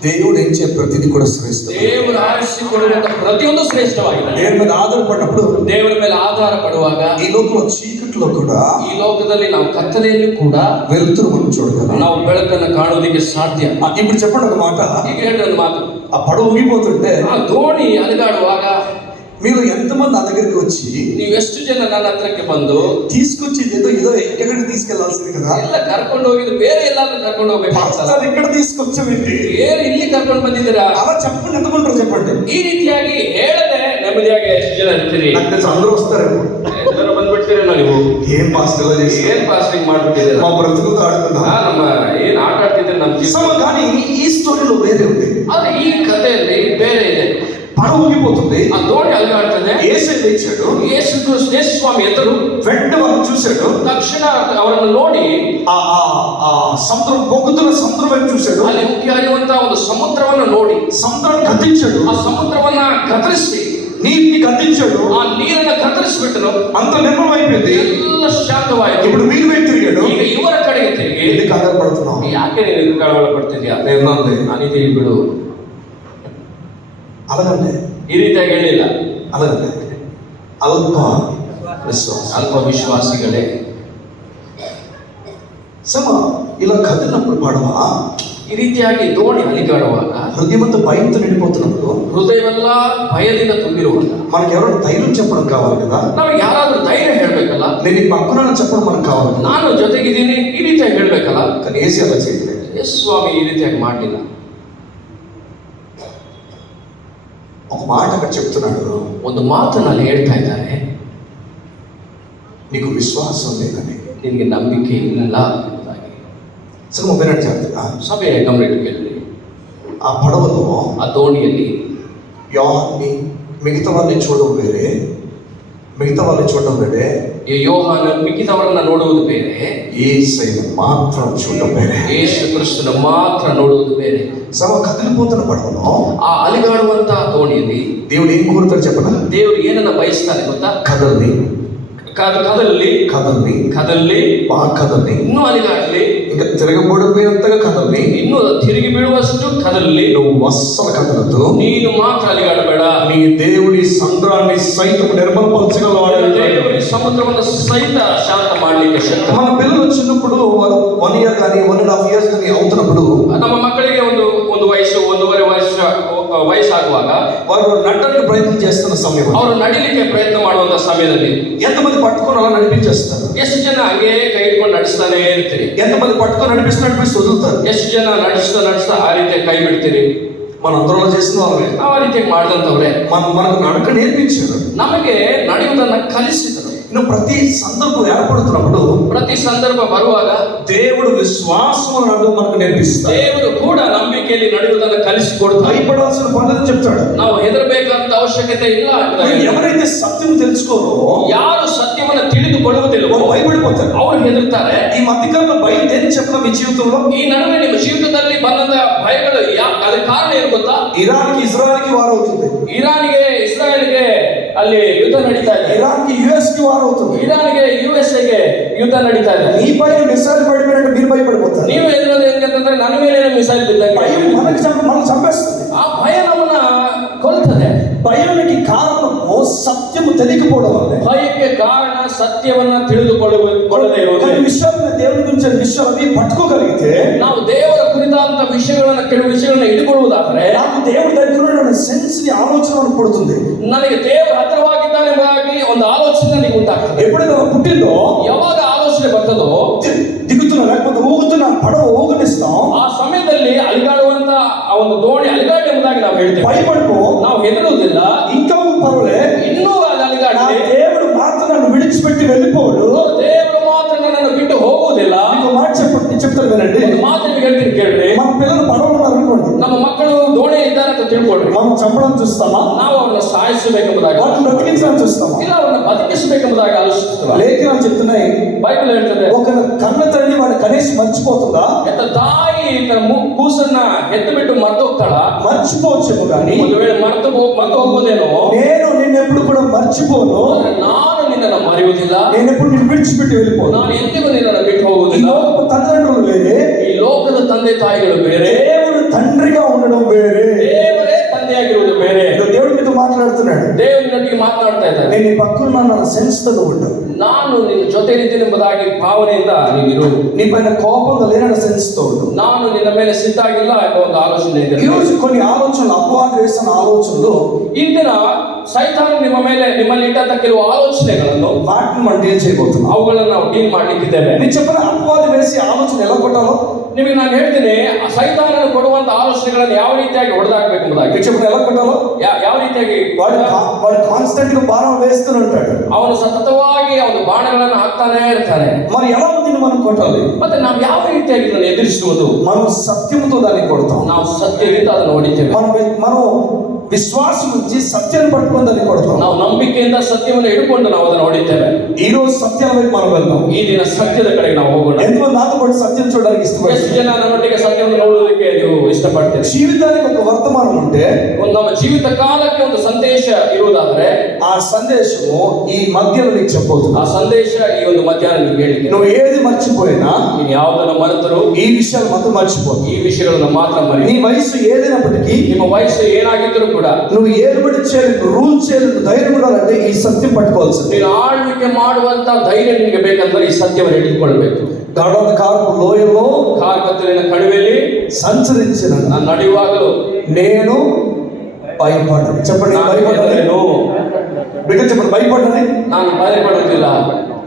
దేవుడు ఎంచే ప్రతిదీ కూడా శ్రేష్ಠ. ದೇವರು ಆರಿಸಿಕೊಳ್ಳುವಂತ ಪ್ರತಿಯೊಂದು ಶ್ರೇಷ್ಠವಾಗಿದೆ. దేవుని మీద ఆధారపడినప్పుడు, ದೇವರ ಮೇಲೆ ಆಧಾರ ಪಡುವಾಗ, ఈ లోకంలో చీకట్లో కూడా, ಈ ಲೋಕದಲ್ಲಿ ನಾವು ಕತ್ತಲೆಯಲ್ಲಿ ಕೂಡ వెలుతురు మనం చూడగలం, ನಾವು ಬೆಳಕನ್ನು ಕಾಣುವುದಕ್ಕೆ ಸಾಧ್ಯ. ఇప్పుడు చెప్పండి ఒక మాట. ಈಗ ಹೇಳ್ರಿ ಒಂದು ಮಾತು. ఆ పడవ ఊగిపోతుంటే ಆ ದೋಣಿ ಅಲುಗಾಡುವಾಗ మీరు ఎంతమంది నా దగ్గరికి వచ్చి ನೀವು ಎಷ್ಟು ಜನ ನನ್ನ ಹತ್ರಕ್ಕೆ ಬಂದು తీసుకొచ్చి ఏదో ఏదో ఎక్కడికి తీసుకెళ్లాల్సింది కదా, ಎಲ್ಲ ಕರ್ಕೊಂಡು ಹೋಗಿದ್ದು ಬೇರೆ ಎಲ್ಲಾದ್ರೂ ಕರ್ಕೊಂಡು ಹೋಗ್ಬೇಕಾಗ್ತಲ್ಲ, పాస్టర్ ఇక్కడ తీసుకొచ్చామేంటి, ಬೇರೆ ಇಲ್ಲಿ ಕರ್ಕೊಂಡು ಬಂದಿದ್ದೀರಾ? అలా చెప్పండి, ఎంతమంటారు చెప్పండి. ಈ ರೀತಿಯಾಗಿ ಹೇಳದೆ ನೆಮ್ಮದಿಯಾಗಿ ಎಷ್ಟು ಜನ ಇರ್ತೀರಿ? నాకు తెలుసు అందరూ వస్తారేమో. ಎಲ್ಲರೂ ಬಂದ್ಬಿಡ್ತೀರೇನೋ ನೀವು. ఏం పాస్టర్ ఇలా చేసి ಏನ್ ಪಾಸ್ಟಿಂಗ್ ಮಾಡ್ಬಿಟ್ಟಿದ್ದೀರಾ? మా బ్రతుకులతో ఆడుకుందాం. ನಮ್ಮ ಏನ್ ಆಟ ಆಡ್ತಿದ್ದೀರಿ ನಮ್ಮ ಜೀವನ. కానీ ఈ స్టోరీలో వేరే ఉంది. ಆದ್ರೆ ಈ ಕಥೆಯಲ್ಲಿ ಬೇರೆ ಇದೆ. పడవ ఊగిపోతుంది, ಆ ದೋಣಿ ಅಲುಗಾಡ್ತದೆ. యేసు లేచాడు, ಯೇಸು ಸ್ವಾಮಿ ಎದುರು వెంటనే వాళ్ళు చూశాడు, ತಕ್ಷಣ ಅವರನ್ನು ನೋಡಿ ఆ ఆ సముద్రం పొంగుతున్న సముద్రం వైపు చూశాడు, ಅಲ್ಲಿ ಉಕ್ಕಿ ಹರಿಯುವಂತಹ ಒಂದು ಸಮುದ್ರವನ್ನು ನೋಡಿ సముద్రాన్ని కత్తించాడు, ಆ ಸಮುದ್ರವನ್ನ ಕತ್ತರಿಸಿ నీటిని కత్తించాడు, ಆ ನೀರನ್ನ ಕತ್ತರಿಸಿಬಿಟ್ಟನು. అంత నిర్మలం అయిపోయింది. ಎಲ್ಲ ಶಾಂತವಾಯಿತು. ఇప్పుడు మీరు వైపు తిరిగాడు. ಈಗ ಇವರ ಕಡೆಗೆ ತಿರುಗಿ, ఎందుకు కంగారు పడుతున్నావు? ಯಾಕೆ ನೀನು ಕಳವಳ ಪಡ್ತಿದ್ಯಾ? ನಾನಿದ್ದೀರಿ ಬಿಡು. అలాగండి, ಈ ರೀತಿಯಾಗಿ ಹೇಳಿಲ್ಲ. అలాగండి, అల్ప విశ్వాసం. ಅಲ್ಪ ವಿಶ್ವಾಸಿಗಳೇ, ఇలా కదిలినప్పుడు పడవ ಈ ರೀತಿಯಾಗಿ ದೋಣಿ ಅಲಿಗಾಡುವಾಗ, హృదయమంతా భయంతో నిండిపోతున్నప్పుడు, ಹೃದಯವೆಲ್ಲ ಭಯದಿಂದ ತುಂಬಿರುವಾಗ మనకి ఎవరైనా ధైర్యం చెప్పడం కావాలి కదా. ನಮಗೆ ಯಾರಾದ್ರೂ ಧೈರ್ಯ ಹೇಳ್ಬೇಕಲ್ಲ. నేను ఈ పక్కన చెప్పడం మనకు కావాలి కదా. ನಾನು ಜೊತೆಗಿದ್ದೀನಿ ಈ ರೀತಿಯಾಗಿ ಹೇಳ್ಬೇಕಲ್ಲ. కానీ ఏసీ అలా చేయలేదు. ಯೇಸು ಸ್ವಾಮಿ ಈ ರೀತಿಯಾಗಿ ಮಾಡಲಿಲ್ಲ. ఒక మాట అక్కడ చెప్తున్నాడు, ಒಂದು ಮಾತನ್ನು ಹೇಳ್ತಾ ಇದ್ದಾರೆ, నీకు విశ్వాసం లేదని. ನಿನಗೆ ನಂಬಿಕೆ ಇಲ್ಲ ಎಂಬುದಾಗಿ. వినట్టు చెప్తా. ಸಭೆಯ ಗಮನಿಟ್ಟುಕೊಳ್ಳಿ. ఆ పడవలో ಆ ದೋಣಿಯಲ್ಲಿ యోహాన్ని మిగతా వాళ్ళని చూడడం వేరే, మిగతా వాళ్ళని చూడడం వేరే, ಯೋಹಾನ ಮಿಕ್ಕಿದವರನ್ನ ನೋಡುವುದು ಬೇರೆ, యేసయ్యను మాత్రం చూడడం వేరే. ಯೇಸು ಕ್ರಿಸ್ತನ ಮಾತ್ರ ನೋಡುವುದು ಬೇರೆ. కదిలిపోతున్న పడవలో, ಆ ಅಲಿಗಾಡುವಂತಹ ದೋಣಿಯಲ್ಲಿ దేవుడు ఏం కోరుతాడు చెప్పనా? ದೇವರು ಏನನ್ನ ಬಯಸ್ತಾನೆ ಗೊತ್ತಾ? కదల్ని కదల్లి కదల్ని కదల్లి బాగా కదల్ని, ಇನ್ನೂ ಅಲಿಗಾಡಲಿ, ఇంకా తిరగబడిపోయేంతగా కదల్ని, ಇನ್ನೂ ತಿರುಗಿ ಬೀಳುವಷ್ಟು ಕದಲ್ಲಿ. నువ్వు అస్సలు కదలదు. ನೀನು ಮಾತ್ರ ಅಲಿಗಾಡಬೇಡ. నీ దేవుడి సంద్రాన్ని సైతం నిర్మలపరచగలవాడు. ದೇವರ ಸಮುದ್ರವನ್ನು ಸಹಿತ ಶಾಂತ ಮಾಡಲಿಕ್ಕೆ ಶಕ್ತ. మన పిల్లలు చిన్నప్పుడు 1 year కానీ 1.5 years కానీ అవుతున్నప్పుడు, ನಮ್ಮ ಮಕ್ಕಳಿಗೆ ಒಂದು ವಯಸ್ಸು 1.5 ವಯಸ್ಸಾಗುವಾಗ వారు నడడానికి ప్రయత్నం చేస్తున్న సమయం, ಅವರು ನಡಿಲಿಕ್ಕೆ ಪ್ರಯತ್ನ ಮಾಡುವಂತ ಸಮಯದಲ್ಲಿ ఎంతమంది పట్టుకొని అలా నడిపించేస్తారు? ಎಷ್ಟು ಜನ ಹಂಗೆ ಕೈ ಹಿಡ್ಕೊಂಡು ನಡೆಸ್ತಾನೆ ಇರ್ತೀರಿ? ఎంతమంది పట్టుకొని నడిపిస్తూ వదులుతారు? ಎಷ್ಟು ಜನ ನಡೆಸ್ತಾ ಆ ರೀತಿ ಕೈ ಬಿಡ್ತೀರಿ? మన అందరూ చేసిన వాళ్ళే. ಆ ರೀತಿಯಾಗಿ ಮಾಡಿದಂಥವ್ರೆ. మనకు నడక నేర్పించారు, ನಮಗೆ ನಡೆಯುವುದನ್ನ ಕಲಿಸಿದರು. ఇನ್ನು ప్రతి సందర్భం ఏర్పడుతున్నప్పుడు, ಪ್ರತಿ ಸಂದರ್ಭ ಬರುವಾಗ దేవుడు విశ్వాసం నడవడం మనకు నేర్పిస్తాడు. ದೇವರು ಕೂಡ ನಂಬಿಕೆಯಲ್ಲಿ ನಡೆಯುವುದನ್ನು ಕಲಿಸಿಕೊಡ್ತಾರೆ. భయపడాల్సిన పనులని చెప్తాడు. ನಾವು ಹೆದರಬೇಕಾದ ಅವಶ್ಯಕತೆ ಇಲ್ಲ. ఎవరైతే సత్యం తెలుసుకోరో, ಯಾರು ಸತ್ಯವನ್ನು ತಿಳಿದುಕೊಳ್ಳುವುದಿಲ್ಲವೋ వాళ్ళు భయపడిపోతారు. ಅವರು ಹೆದರ್ತಾರೆ. ఈ మధ్యకాలంలో భయం దేని చెప్పిన మీ జీవితంలో, ಈ ನಡುವೆ ನಿಮ್ಮ ಜೀವಿತದಲ್ಲಿ ಬಂದಂತ ಭಯಗಳು ಅದಕ್ಕೆ ಕಾರಣ ಏನು ಗೊತ್ತಾ? ఇరాన్కి ఇజ్రాయెల్కి వార్ అవుతుంది, ಇರಾನ್ಗೆ ಇಸ್ರಾಯೇಲ್ಗೆ ಅಲ್ಲಿ ಯುದ್ಧ ನಡೀತಾ ಇದೆ. ఇరాన్కి యుఎస్కి వార్ అవుతుంది, ಇರಾನ್ಗೆ ಯುಎಸ್ಎಗೆ ಯುದ್ಧ ನಡೀತಾ ಇದೆ. మీ పైన మిసైల్ పడిపోయినట్టు మీరు భయపడిపోతారు. ನೀವು ಹೆದರೋದು ఏంటంటే ನನ್ನ ಮೇಲೆ ಮಿಸೈಲ್ ಬಿದ್ದಂಗೆ. భయం మనల్ని చంపేస్తుంది. ಆ ಭಯ ನಮ್ಮನ್ನ ಕೊಲ್ತದೆ. భయానికి కారణము సత్యము తెలియకపోవడం వల్లే. ಭಯಕ್ಕೆ ಕಾರಣ ಸತ್ಯವನ್ನ ತಿಳಿದುಕೊಳ್ಳದೆ ಇರುವುದು. కొన్ని విషయాలను దేవుని గురించి విషయాలు పట్టుకోగలిగితే, ನಾವು ದೇವರ ಕುರಿತಾದಂತ ವಿಷಯಗಳನ್ನ ಕೆಲವು ವಿಷಯಗಳನ್ನ ಹಿಡಿಕೊಳ್ಳುವುದಾದರೆ, దేవుడి దగ్గర సెన్స్ ని ఆలోచన మనకు పుడుతుంది. ನನಗೆ ದೇವರು ಹತ್ತಿರವಾಗಿದ್ದಾನೆ ಎಂಬುದಾಗಿ ಒಂದು ಆಲೋಚನೆ ನನಗೆ ಉಂಟಾಗ್ತದೆ. ఎప్పుడైతే అలా పుట్టిందో ಯಾವಾಗ ಆಲೋಚನೆ ಬರ್ತದೋ దిగుతున్నా లేకపోతే ఊగుతున్నా పడవ ఊగనిస్తాం. ಆ ಸಮಯದಲ್ಲಿ ಅಲಿಗಾಡುವಂತ ಆ ಒಂದು ದೋಣಿ ಅಲಿಗಾಡು ಎಂಬುದಾಗಿ ನಾವು ಹೇಳ್ತೇವೆ. భయపడిపో, ನಾವು ಹೆದರುವುದಿಲ್ಲ. ఇంకా పర్వాలే, ಇನ್ನೂ ಅದು నా ಅಲಿಗಾಡಲಿ. దేవుడు మాత్రం నన్ను విడిచిపెట్టి వెళ్ళిపోడు. ದೇವರು ಮಾತ್ರ ನನ್ನನ್ನು ಬಿಟ್ಟು ಹೋಗುವುದಿಲ್ಲ. నీకు మాట చెప్తాను వినండి. ಒಂದು ಮಾತು ನಿಮಗೆ ಹೇಳ್ತೀನಿ ಕೇಳ್ರಿ. మన పిల్లలు పడవలు ఉన్నారు అనుకోండి, ನಮ್ಮ ಮಕ್ಕಳು ದೋಣಿ ಇದ್ದಾರೆ ಅಂತ ತಿಳ್ಕೊಳ್ರಿ. మనం చంపడం చూస్తామా, ನಾವು ಅವರನ್ನು ಸಾಯಿಸಬೇಕೆಂಬುದಾಗಿ, వాటిని బ్రతికించడం చూస్తామా? ಇಲ್ಲ ಅವರನ್ನು ಬದುಕಿಸಬೇಕೆಂಬುದಾಗಿ ಆಲೋಚಿಸುತ್ತೇವೆ. లేఖనాలు చెప్తున్నాయి, ಬೈಬಲ್ ಹೇಳ್ತದೆ, ఒక కన్న తల్లి వాడి కనీసం మర్చిపోతుందా? ಎತ್ತ ತಾಯಿ ತನ್ನ ಕೂಸನ್ನ ಎತ್ತು ಬಿಟ್ಟು ಮರೆತು ಹೋಗ್ತಾಳ. మర్చిపోవచ్చేమో కానీ ಒಂದು ವೇಳೆ ಮರೆತು ಹೋಗ್ಬೋದೇನೋ. నేను నిన్నెప్పుడు కూడా మర్చిపోను, ಆದ್ರೆ ನಾನು ನಿನ್ನನ್ನು ಮರೆಯುವುದಿಲ್ಲ. నేను ఎప్పుడు నిన్ను విడిచిపెట్టి వెళ్ళిపోను. ನಾನು ಎಂದಿಗೂ ನಿನ್ನನ್ನು ಬಿಟ್ಟು ఈ ಹೋಗುವುದಿಲ್ಲ. లోకపు తల్లిదండ్రులు వేరే, ಈ ಲೋಕದ ತಂದೆ ತಾಯಿಗಳು ಬೇರೆ, దేవుడు తండ్రిగా ఉండడం వేరే. ದೇವರೇ ತಂದೆಯಾಗಿರುವುದು ಬೇರೆ. ఇదో దేవుడు మీతో మాట్లాడుతున్నాడు. ದೇವರು ನನಗೆ ಮಾತನಾಡ್ತಾ ಇದ್ದಾನೆ. నేను నీ పక్కన ನನ್ನ సెన్స్ తో ఉండు, ನಾನು ನಿನ್ನ ಜೊತೆಲಿದ್ದೀನಿ ಎಂಬುದಾಗಿ ಭಾವನೆಯಿಂದ ನೀನಿರು. నీ పైన కోపంగా లేనన్న సెన్స్ తో ఉండు. ನಾನು ನಿನ್ನ ಮೇಲೆ ಸಿಟ್ಟಾಗಿಲ್ಲ ಎಂಬ ಒಂದು ಆಲೋಚನೆ ಇದೆ. ఈ రోజు కొన్ని ఆలోచనలు, అపవాదం వేస్తున్న ఆలోచనలు, ಇಂದಿನ ಸೈತಾನ ನಿಮ್ಮಲ್ಲಿ ಇಟ್ಟಂತ ಕೆಲವು ಆಲೋಚನೆಗಳನ್ನು వాటిని మనం డీల్ చేయబోతున్నాం. ಅವುಗಳನ್ನು ನಾವು ಡೀಲ್ ಮಾಡ್ಲಿಕ್ಕಿದ್ದೇವೆ. నేను చెప్పిన అపవాదం వేసి ఆలోచన ఎలా కొట్టాలో, ನಿಮಗೆ ನಾನು ಹೇಳ್ತೀನಿ, ಆ ಸೈತಾನನು ಕೊಡುವಂತ ಆಲೋಚನೆಗಳನ್ನು ಯಾವ ರೀತಿಯಾಗಿ ಹೊಡೆದಾಕ್ಬೇಕೆಂಬುದಾಗಿ. నేను చెప్పిన ఎలా కొట్టాలో, ಯಾವ ರೀತಿಯಾಗಿ వాడు కాన్స్టెంట్ గా బాణం వేస్తూనే ఉంటాడు. ಅವನು ಸತತವಾಗಿ ಅವನು ಬಾಣಗಳನ್ನು ಹಾಕ್ತಾನೆ ಇರ್ತಾನೆ. మరి ఎలా ఉంది మనం కొట్టాలి? ಮತ್ತೆ ನಾವು ಯಾವ ರೀತಿಯಾಗಿ ಇದನ್ನು ಎದುರಿಸುವುದು? మనం సత్యంతో దాన్ని కొడతాం. ನಾವು ಸತ್ಯದಿಂದ ಅದನ್ನು ಹೊಡಿತೇವೆ. మనం విశ్వాసం నుంచి సత్యాన్ని పట్టుకొని దాన్ని కొడతాం. ನಾವು ನಂಬಿಕೆಯಿಂದ ಸತ್ಯವನ್ನು ಹಿಡ್ಕೊಂಡು ನಾವು ಅದನ್ನು ಹೊಡಿತೇವೆ. ఈ రోజు సత్యాల వైపు మనం వెళ్దాం. ಈ ದಿನ ಸತ್ಯದ ಕಡೆಗೆ ನಾವು ಹೋಗೋಣ. ఎంతమంది నాతో పాటు సత్యం చూడడానికి ಎಷ್ಟು ఇష్టపడతారు? ಜನ ನನ್ನೊಟ್ಟಿಗೆ ಸತ್ಯವನ್ನು ನೋಡುವುದಕ್ಕೆ ನೀವು ಇಷ್ಟಪಡ್ತೀರಿ? జీవితానికి ఒక వర్తమానం ఉంటే, ನಮ್ಮ ಜೀವಿತ ಕಾಲಕ್ಕೆ ಒಂದು ಸಂದೇಶ ಇರುವುದಾದ್ರೆ, ఆ సందేశము ఈ మధ్యలో నీకు చెప్పబోతుంది. ಆ ಸಂದೇಶ ಈ ಒಂದು ಮಧ್ಯಾಹ್ನ ನಿಮ್ಗೆ ಹೇಳಿಕೆ. నువ్వు ఏది మర్చిపోయినా ನೀನು ಯಾವುದನ್ನು ಮರೆತರೂ ఈ విషయాలు మాత్రం మర్చిపోదు. ಈ ವಿಷಯಗಳನ್ನು ಮಾತ್ರ ಮರಿ. నీ వయసు ఏదైనప్పటికీ, ನಿಮ್ಮ ವಯಸ್ಸು ಏನಾಗಿದ್ದರೂ ಕೂಡ నువ్వు ఏలుబడి చేయలేదు, రూల్ చేయలేదు, ధైర్యం ఉండాలంటే ఈ సత్యం పట్టుకోవాల్సింది. ನೀನು ಆಳ್ವಿಕೆ ಮಾಡುವಂತ ಧೈರ್ಯ ನಿನಗೆ ಬೇಕಂದ್ರೆ ಈ ಸತ್ಯವನ್ನು ಹಿಡಿದುಕೊಳ್ಬೇಕು. గాఢాంధకారపు లోయలో ಕತ್ತಲಿನ ಕಣಿವೆಯಲ್ಲಿ సంచరించిన ನಾನು ನಡೆಯುವಾಗಲೂ నేను భయపడను. చెప్పండి, ನಾನು భయపడను. ಹೆದರೆನು. బిడ్డ చెప్పండి, భయపడని. ನಾನು ಭಯಪಡುವುದಿಲ್ಲ.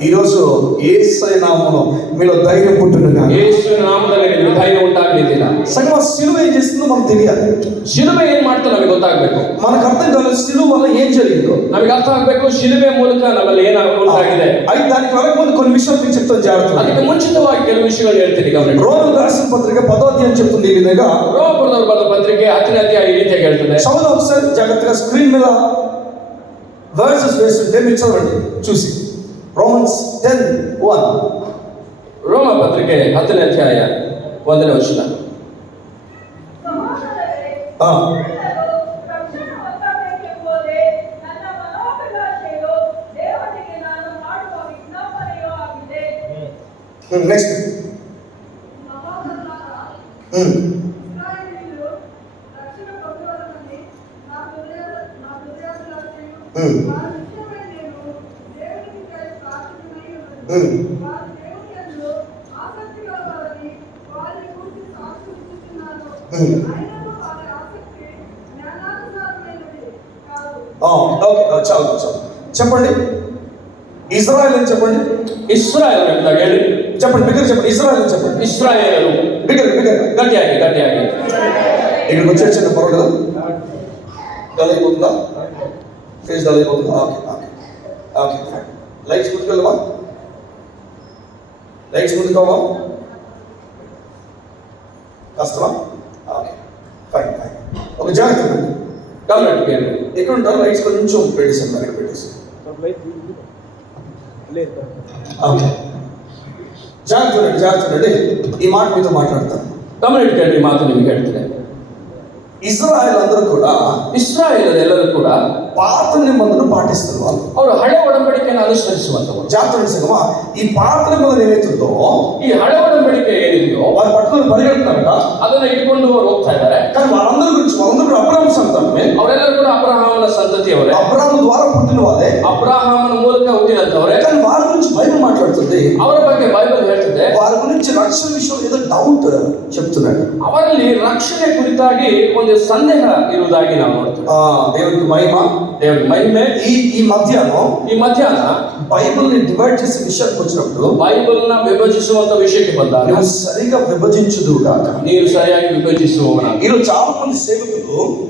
ఈ రోజు యేసయ్య నామములో మీలో ధైర్యం పుట్టునుగా. ಯೇಸುವಿನ ನಾಮದಲ್ಲಿ ನಿಮಗೆ ಧೈರ್ಯ ಉಂಟಾಗಲಿಲ್ಲ. సంగమ సిలువ ఏం చేస్తుందో మనకు తెలియాలి. ಶಿಲುಬೆ ಏನ್ ಮಾಡ್ತಾ ನಮಗೆ ಗೊತ್ತಾಗಬೇಕು. మనకు అర్థం కాలేదు సిలువ వల్ల ఏం జరిగిందో. ನಮಗೆ ಅರ್ಥ ಆಗಬೇಕು ಶಿಲುಬೆ ಮೂಲಕ ನಮ್ಮಲ್ಲಿ ಉಂಟಾಗಿದೆ. అయితే దానికి వెనక ముందు కొన్ని విషయాలు మీకు చెప్తాను జాగ్రత్తగా. ಅದಕ್ಕೆ ಮುಂಚಿತವಾಗಿ ಕೆಲವು ವಿಷಯಗಳು ಹೇಳ್ತೀನಿ ಗಮನಿಸಿ. రోమన్ రాసిన పత్రిక 10వ అధ్యాయం చెప్తుంది ఈ విధంగా. ರೋಮಪುರದವರು ಬರೆದ ಪತ್ರಿಕೆ 10ನೇ ಅಧ್ಯಾಯ ಈ ರೀತಿಯಾಗಿ ಹೇಳ್ತದೆ. చదువు ఒకసారి జాగ్రత్తగా, స్క్రీన్ మీద వర్సెస్ వేస్తుంటే మీరు చదవండి చూసి. రోమన్స్ 10:1. ರೋಮ ಪತ್ರಿಕೆ 10ನೇ ಅಧ್ಯಾಯ 1ನೇ ವಚನ. నెక్స్ట్. చాలు చెప్పండి. ఇజ్రాయెల్ అని చెప్పండి. ಇಸ್ರಾಯೇಲ್ ಎಂಬುದಾಗಿ ಹೇಳಿ. చెప్పండి, బిగ్గర చెప్పండి. ఇజ్రాయెల్ అని చెప్పండి. ಇಸ್ರಾಯೇಲರು. బిగ్గర ಗಟ್ಟಿಯಾಗಿ ఇక్కడికి వచ్చేసిన పర్వాలేదా? డల్ అయిపోతుందా? ఫేస్ డల్ అయిపోతుందా? Okay fine. లైట్స్ ముందుకు వెళ్ళవా? లైట్స్ ముందుకు అవ్వా? కష్టమా? Okay fine. ఒక జాగ్రత్త ఎక్కడ ఉంటారు? లైట్స్ కొంచెం పెట్టేసాను, ఇక్కడ పెట్టేసాను. ఓకే, జాగ్రత్త. ఈ మాట మీతో మాట్లాడతాను. ಗಮನಿಟ್ಕೊಳ್ಳಿ, ಈ ಮಾತು ನಿಮಗೆ ಹೇಳ್ತೇನೆ. ఇజ్రాయెల్ అందరూ కూడా, ಇಸ್ರಾಯೇಲರೆಲ್ಲರೂ ಕೂಡ పాత నిబంధనను పాటిస్తారు వాళ్ళు. ಅವರು ಹಳೆ ಒಡಂಬಡಿಕೆಯನ್ನು ಅನುಸರಿಸುವಂತವರು. జాగ్రత్త సంగమా, ఈ పాత నిబంధన ఏమైతుందో ಈ ಹಳೆ ಒಡಂಬಡಿಕೆ ಏನಿದೆಯೋ వారి పట్టుకొని పరిగెడుతున్నారట. ಅದನ್ನ ಇಟ್ಕೊಂಡು ಅವರು ಹೋಗ್ತಾ ಇದ್ದಾರೆ. కానీ వాళ్ళందరి గురించి వాళ్ళందరూ కూడా అబ్రాహాం సంతానమే. ಅವರೆಲ್ಲರೂ ಕೂಡ ಅಬ್ರಹಾಮನ ಸಂತತಿಯವರೇ, అబ్రాహాం ద్వారా పుట్టిన వాళ్ళే. ಅಬ್ರಹಾಮನ ಮೂಲಕ ಹುಟ್ಟಿದಂತವರೇ. కానీ వారి గురించి బైబిల్ మాట్లాడుతుంది. ಅವರ ಬಗ್ಗೆ బైబిల్ ಹೇಳ್ತದೆ, వారి గురించి రక్షణ విషయంలో ఏదో డౌట్ చెప్తున్నాడు. ಅವರಲ್ಲಿ ರಕ್ಷಣೆ ಕುರಿತಾಗಿ ಒಂದು ಸಂದೇಹ ಇರುವುದಾಗಿ ನಾವು ನೋಡ್ತೇವೆ. దేవునికి మహిమ, ದೇವರಿಗೆ ಮಹಿಮೆ. ఈ మధ్యాహ్నం ಈ ಮಧ್ಯಾಹ್ನ బైబిల్ ని డివైడ్ చేసే విషయానికి వచ్చినప్పుడు ಬೈಬಲ್ನ ವಿಭಜಿಸುವಂತ ವಿಷಯಕ್ಕೆ ಬಂದಾಗ నువ్వు సరిగా విభజించుదు గాక. ನೀನು ಸರಿಯಾಗಿ ವಿಭಜಿಸುವವನಾಗಿ. ఈరోజు చాలా మంది సేవకులు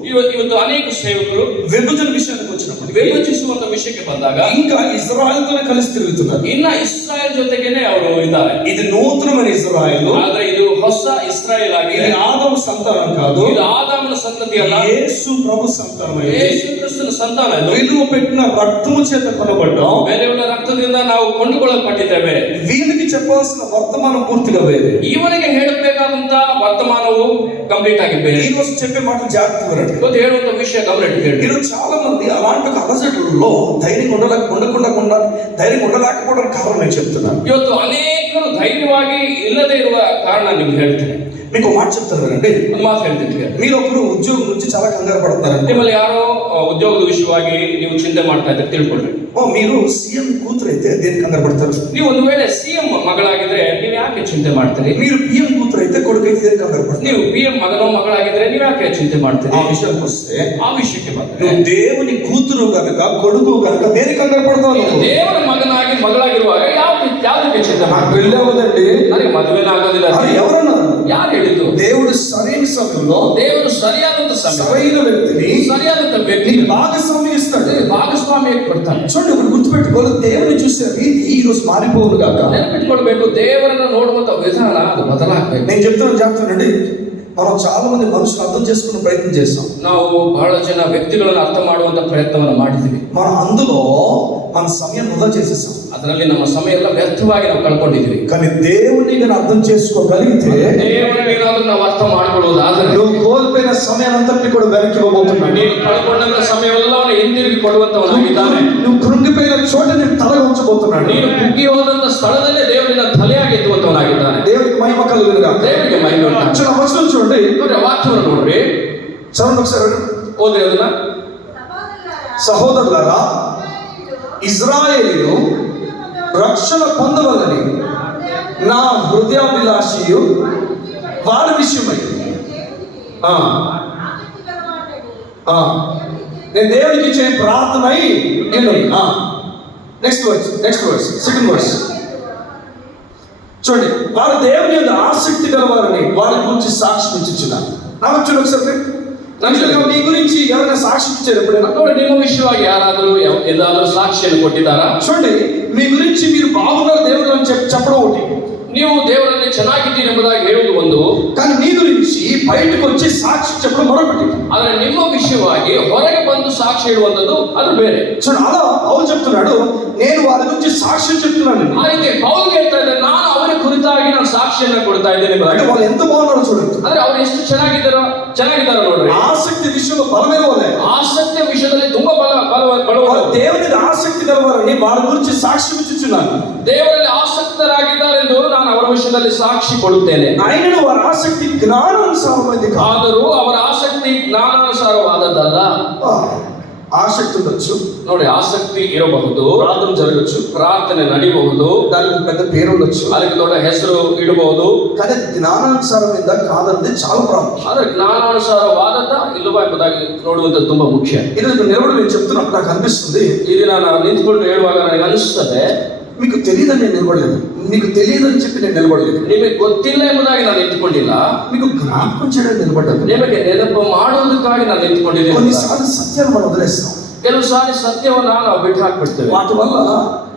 ಇವತ್ತು ಅನೇಕ ಸೇವಕರು విభజన విషయానికి వచ్చినప్పుడు ವಿಭಜಿಸುವಂತ ವಿಷಯಕ್ಕೆ ಬಂದಾಗ ఇంకా ఇజ్రాయెల్తోనే కలిసి తిరుగుతున్నారు. ಇನ್ನ ಇಸ್ರಾಯೇಲ್ ಜೊತೆಗೇನೆ ಅವರು ಇದ್ದಾರೆ. ఇది నూతనమైన ఇజ్రాయెల్, ಆದ್ರೆ ಇದು ಹೊಸ ಇಸ್ರಾಯೇಲ್ ఇది ಆಗಿದೆ. ఆదాము సంతానం కాదు, ಇದು ಆದಾಮನ ಸಂತತಿ ಅಲ್ಲ, యేసు ప్రభు సంతానం. ಯೇಸು ಕ್ರಿಸ್ತನ ಸಂತಾನ. ಇದು విలువ పెట్టిన రక్తము చేత కొనబడ్డాం. ಬೆಲೆಯುಳ್ಳ ರಕ್ತದಿಂದ ನಾವು ಕೊಂಡುಕೊಳ್ಳಲ್ಪಟ್ಟಿದ್ದೇವೆ. వీరికి చెప్పాల్సిన వర్తమానం పూర్తిగా వేరే. ಇವನಿಗೆ ಹೇಳಬೇಕಾದಂತ ವರ್ತಮಾನವು ಕಂಪ್ಲೀಟ್ ಆಗಿ ಬೇರೆ. ఈ రోజు చెప్పే మాటలు జాగ్రత్తగా వినండి. ಇವತ್ತು ಹೇಳುವಂತ ವಿಷಯ ಗಮನ ಇಟ್ಟು. ఈరోజు చాలా మంది అలాంటి అలజడుల్లో ధైర్యం ఉండలేకపోవడానికి కారణం నేను చెప్తున్నాను. ಇವತ್ತು ಅನೇಕರು ಧೈರ್ಯವಾಗಿ ಇಲ್ಲದೆ ಇರುವ ಕಾರಣ ನಿಮ್ಗೆ ಹೇಳ್ತೇನೆ. మీకు మాట చెప్తాను వినండి. ಒಂದು ಮಾತು ಹೇಳ್ತೀನಿ. మీరు ఒకరు ఉద్యోగం నుంచి చాలా కంగారు పడుతున్నారంటే, ನಿಮ್ಮಲ್ಲಿ ಯಾರೋ ಉದ್ಯೋಗದ ವಿಷಯವಾಗಿ ನೀವು ಚಿಂತೆ ಮಾಡ್ತಾ ಇದ್ರೆ ತಿಳ್ಕೊಳ್ರಿ. మీరు సీఎం కూతురు అయితే దేనికి కంగారు పడతారు? ನೀವು ಒಂದು ವೇಳೆ ಸಿಎಂ ಮಗಳಾಗಿದ್ರೆ ನೀವು ಯಾಕೆ ಚಿಂತೆ ಮಾಡ್ತೀರಿ? మీరు పిఎం కూతురు అయితే కొడుకు అయితే దేనికి కంగారు పడతారు? ನೀವು ಪಿಎಂ ಮಗನೋ ಮಗಳಾಗಿದ್ರೆ ನೀವು ಯಾಕೆ ಚಿಂತೆ ಮಾಡ್ತೀರಿ? ఆ విషయానికి వస్తే, ಆ ವಿಷಯಕ್ಕೆ ಬಂದ್ರೆ నువ్వు దేవుని కూతురు కనుక కొడుకు కనుక దేనికి కంగారు పడతావు? ನೀನು ದೇವರ ಮಗನಾಗಿ ಮಗಳಾಗಿರುವಾಗ ಯಾವ್ದಕ್ಕೆ ಚಿಂತೆ నాకు ಮಾಡ್ತೀರಿ? పెళ్ళి అవ్వదండి, ನನಗೆ ಮದುವೆನ ಆಗೋದಿಲ್ಲ. అది ఎవరన్నారు? ಯಾರು ಹೇಳಿದ್ದು? దేవుడు సరైన సమయంలో ದೇವರು ಸರಿಯಾದಂತ ಸಮಯ, సరైన వ్యక్తిని ಸರಿಯಾದಂತ ವ್ಯಕ್ತಿ నీకు భాగస్వామ్యం ఇస్తాడు. ಭಾಗಸ್ವಾಮ್ಯ ಕೊಡ್ತಾನೆ. చూడండి, ఒకటి గుర్తుపెట్టుకోవాలి, దేవుని చూసే రీతి ఈ రోజు మారిపోవును గాక. ನೆನಪಿಟ್ಕೊಳ್ಬೇಕು, ದೇವರನ್ನ ನೋಡುವಂತ ವಿಧಾನ ಅದು ಬದಲಾಗಬೇಕು. నేను చెప్తున్నాను జాగ్రత్తనండి. మనం చాలా మంది మనుషులు అర్థం చేసుకునే ప్రయత్నం చేస్తాం. ನಾವು ಬಹಳ ಜನ ವ್ಯಕ್ತಿಗಳನ್ನು ಅರ್ಥ ಮಾಡುವಂತ ಪ್ರಯತ್ನವನ್ನು ಮಾಡಿದ್ದೀವಿ. మనం అందులో మన సమయం వృధా చేసేసాం. ಅದರಲ್ಲಿ ನಮ್ಮ ಸಮಯ ಎಲ್ಲ ವ್ಯರ್ಥವಾಗಿ ನಾವು ಕಳ್ಕೊಂಡಿದ್ದೀವಿ. కానీ దేవుని నేను అర్థం చేసుకోగలిగితే, ದೇವರನ್ನ ಏನಾದ್ರೂ ನಾವು ಅರ್ಥ ಮಾಡ್ಕೊಳ್ಳುವುದಾದ್ರೆ నువ్వు కోల్పోయిన సమయానంతటిని కూడా వెనక్కి ఇవ్వబోతున్నాడు. ನೀನು ಕಳ್ಕೊಂಡಂತ ಸಮಯವೆಲ್ಲವನ್ನು ಹಿಂದಿರುಗಿ ಕೊಡುವಂತವನಾಗಿದ್ದಾನೆ. నువ్వు కృంగిపోయిన చోట నేను తల ఉంచబోతున్నాడు. ನೀನು ಕುಗ್ಗಿ ಹೋದಂತ ಸ್ಥಳದಲ್ಲೇ ದೇವರಿನ ತಲೆಯಾಗಿ ಎತ್ತುವಂತವನಾಗಿದ್ದಾನೆ. దేవునికి మహిమ కలుగును గాక. ದೇವರಿಗೆ ಮಹಿಮೆ ಉಂಟು. చూడండి, వచనం చూడండి, ನೋಡ್ರಿ, ವಾಕ್ಯವನ್ನು ನೋಡ್ರಿ, చదవండి ఒకసారి. ಓದ್ರಿ ಅದನ್ನ. సహోదరులారా, ఇజ్రాయేలీలు రక్షణ పొందవలని నా హృదయాభిలాషయు వారి విషయమై నేను దేవునికి ఇచ్చే ప్రార్థనై నెక్స్ట్ వర్స్ సెకండ్ వర్స్ చూడండి. వారు దేవుని యొక్క ఆసక్తి గలవారని వారి గురించి సాక్ష్యం ఇచ్చుచున్నారు. నాకు చూడండి ఒకసారి. నిజంగా మీ గురించి ఎవరైనా సాక్షి ఇచ్చారు ఎప్పుడైనా? ನೋಡಿ, ನಿಮ್ಮ ವಿಷಯವಾಗಿ ಯಾರಾದರೂ ಎಲ್ಲಾದರೂ ಸಾಕ್ಷಿಯನ್ನು ಕೊಟ್ಟಿದ್ದಾರಾ? చూడండి, మీ గురించి మీరు బాగున్నారు దేవుడు అని చెప్పడం ఒకటి, ನೀವು ದೇವರಲ್ಲಿ ಚೆನ್ನಾಗಿದ್ದೀರಿ ಎಂಬುದಾಗಿ ಹೇಳುವುದು ಒಂದು, కానీ మీ గురించి బయటకు వచ్చి సాక్షి చెప్పడం మరొకటి. ಆದರೆ ನಿಮ್ಮ ವಿಷಯವಾಗಿ ಹೊರಗೆ ಬಂದು ಸಾಕ್ಷಿ ಹೇಳುವಂಥದ್ದು ಅದು ಬೇರೆ. చూడండి, అలా పౌలు చెప్తున్నాడు, నేను వారి గురించి సాక్ష్యం చెప్తున్నాను. ಆ ರೀತಿ ಪೌಲ್ ಹೇಳ್ತಾ ಇದ್ದಾರೆ, ನಾನು ಅವರ ಕುರಿತಾಗಿ ನಾನು ಸಾಕ್ಷಿಯನ್ನು ಕೊಡ್ತಾ ಇದ್ದೇನೆ. అంటే వాళ్ళు ఎంత బాగున్నారో చూడండి. ಅಂದ್ರೆ ಅವರು ಎಷ್ಟು ಚೆನ್ನಾಗಿದ್ದಾರೋ ನೋಡ್ರಿ. ఆసక్తి విషయంలో బలమైన వాళ్ళే, ಆಸಕ್ತಿಯ ವಿಷಯದಲ್ಲಿ ತುಂಬಾ వాళ్ళు దేవుని ఆసక్తి గలవారని వారి గురించి సాక్ష్యం ఇచ్చుచున్నాను. ದೇವರಲ್ಲಿ ಆಸಕ್ತರಾಗಿದ್ದಾರೆಂದು ನಾನು ಅವರ ವಿಷಯದಲ್ಲಿ ಸಾಕ್ಷಿ ಕೊಡುತ್ತೇನೆ. ఆయనను వారి ఆసక్తి జ్ఞానానుసారమైంది కాదు. ಆದರೂ ಅವರ ಆಸಕ್ತಿ ಜ್ಞಾನಾನುಸಾರವಾದದ್ದಲ್ಲ. ఆసక్తి ఉండొచ్చు, ನೋಡಿ, ಆಸಕ್ತಿ ಇರಬಹುದು, ప్రార్థన జరగచ్చు, ಪ್ರಾರ್ಥನೆ ನಡೀಬಹುದು, దానికి పెద్ద పేరు ఉండొచ్చు, ಅದಕ್ಕೆ ದೊಡ್ಡ ಹೆಸರು ಇಡಬಹುದು. కానీ ಜ್ಞಾನಾನುಸಾರమైంದ కాదన్నది చాలా ప్రాముఖ్యం. ಆದ್ರೆ ಜ್ಞಾನಾನುಸಾರವಾದದ್ದ ಇಲ್ಲವಾ ಎಂಬುದಾಗಿ ನೋಡುವಂಥದ್ದು ತುಂಬಾ ಮುಖ್ಯ. ఈరోజు నిలబడి నేను చెప్తున్నప్పుడు నాకు అనిపిస్తుంది, ಈ ದಿನ ನಾನು ನಿಂತ್ಕೊಂಡು ಹೇಳುವಾಗ ನನಗೆ ಅನಿಸ್ತದೆ, మీకు తెలియదని నేను నిలబడలేదు, మీకు తెలియదని చెప్పి నేను నిలబడలేదు, ನಿಮಗೆ ಗೊತ್ತಿಲ್ಲ ಎಂಬುದಾಗಿ ನಾನು ನಿಂತ್ಕೊಂಡಿಲ್ಲ, మీకు జ్ఞాపకం చేయడానికి నిలబడ్డాను. ನಿಮಗೆ ನೆನಪು ಮಾಡುವುದಕ್ಕಾಗಿ ನಾನು ನಿಂತ್ಕೊಂಡಿದ್ದೇನೆ. కొన్నిసార్లు సత్యాలు మనం వదిలేస్తాం. ಕೆಲವು ಸಾರಿ ಸತ್ಯವನ್ನ ನಾವು ಬಿಟ್ಟು ಹಾಕ್ಬಿಡ್ತೇವೆ.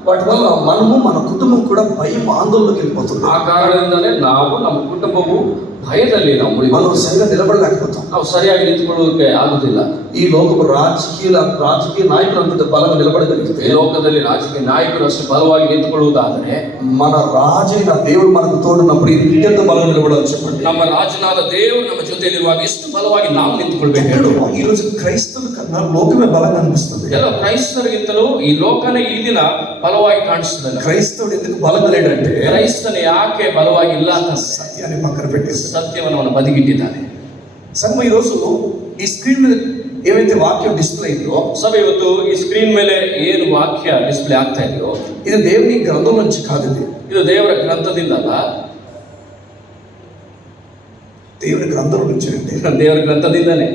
వాటి వల్ల మనము మన కుటుంబం కూడా భయం ఆందోళనకి వెళ్ళిపోతుంది. ಆ ಕಾರಣದಿಂದಲೇ ನಾವು ನಮ್ಮ ಕುಟುಂಬವು ಭಯದಲ್ಲಿ ನಾವು మనం ಉಳಿಬಹುದು. సరిగా నిలబడలేకపోతాం. ನಾವು ಸರಿಯಾಗಿ ನಿಂತುಕೊಳ್ಳೋಕೆ ಆಗುದಿಲ್ಲ. ఈ లోకపు రాజకీయ నాయకులు అంత బలంగా ಈ నిలబడగలిగితే ಲೋಕದಲ್ಲಿ ರಾಜಕೀಯ ನಾಯಕರು ಅಷ್ಟು ಬಲವಾಗಿ ನಿಂತುಕೊಳ್ಳುವುದಾದರೆ మన రాజైన దేవుడు మనకు తోడున్నప్పుడు ఇంకెంత బలంగా నిలబడాలి చెప్పండి. ನಮ್ಮ ರಾಜನಾದ ದೇವರು ನಮ್ಮ ಜೊತೆಯಲ್ಲಿರುವಾಗ ಎಷ್ಟು ಬಲವಾಗಿ ನಾವು ನಿಂತುಕೊಳ್ಬೇಕು. ఎక్కడో ఈ రోజు క్రైస్తవుల కన్నా లోకమే బలంగా అనిపిస్తుంది. ಎಲ್ಲ ಕ್ರೈಸ್ತರಿಗಿಂತಲೂ ಈ ಲೋಕನೇ ಈ ದಿನ ಬಲವಾಗಿ ಕಾಣಿಸ್ತದೆ. క్రైస్తవుడు ఎందుకు బలంగా లేడంటే ಕ್ರೈಸ್ತನು ಯಾಕೆ ಬಲವಾಗಿ ಇಲ್ಲ ಅಂತ సత్యాన్ని పక్కన పెట్టేసి ಸತ್ಯವನ್ನು ಅವನು ಬದಿಗಿಟ್ಟಿದ್ದಾನೆ. సంఘం ఈ రోజు ఈ స్క్రీన్ మీద ఏవైతే వాక్యం డిస్ప్లే అయిందో ಸಭೆ ಇವತ್ತು ಈ ಸ್ಕ್ರೀನ್ ಮೇಲೆ ಏನು ವಾಕ್ಯ ಡಿಸ್ಪ್ಲೇ ಆಗ್ತಾ ಇದೆಯೋ ఇది దేవుని గ్రంథం నుంచి కాదు, ಇದು ದೇವರ ಗ್ರಂಥದಿಂದಲ್ಲ, దేవుని గ్రంథం నుంచి అంటే ದೇವರ ಗ್ರಂಥದಿಂದನೇ.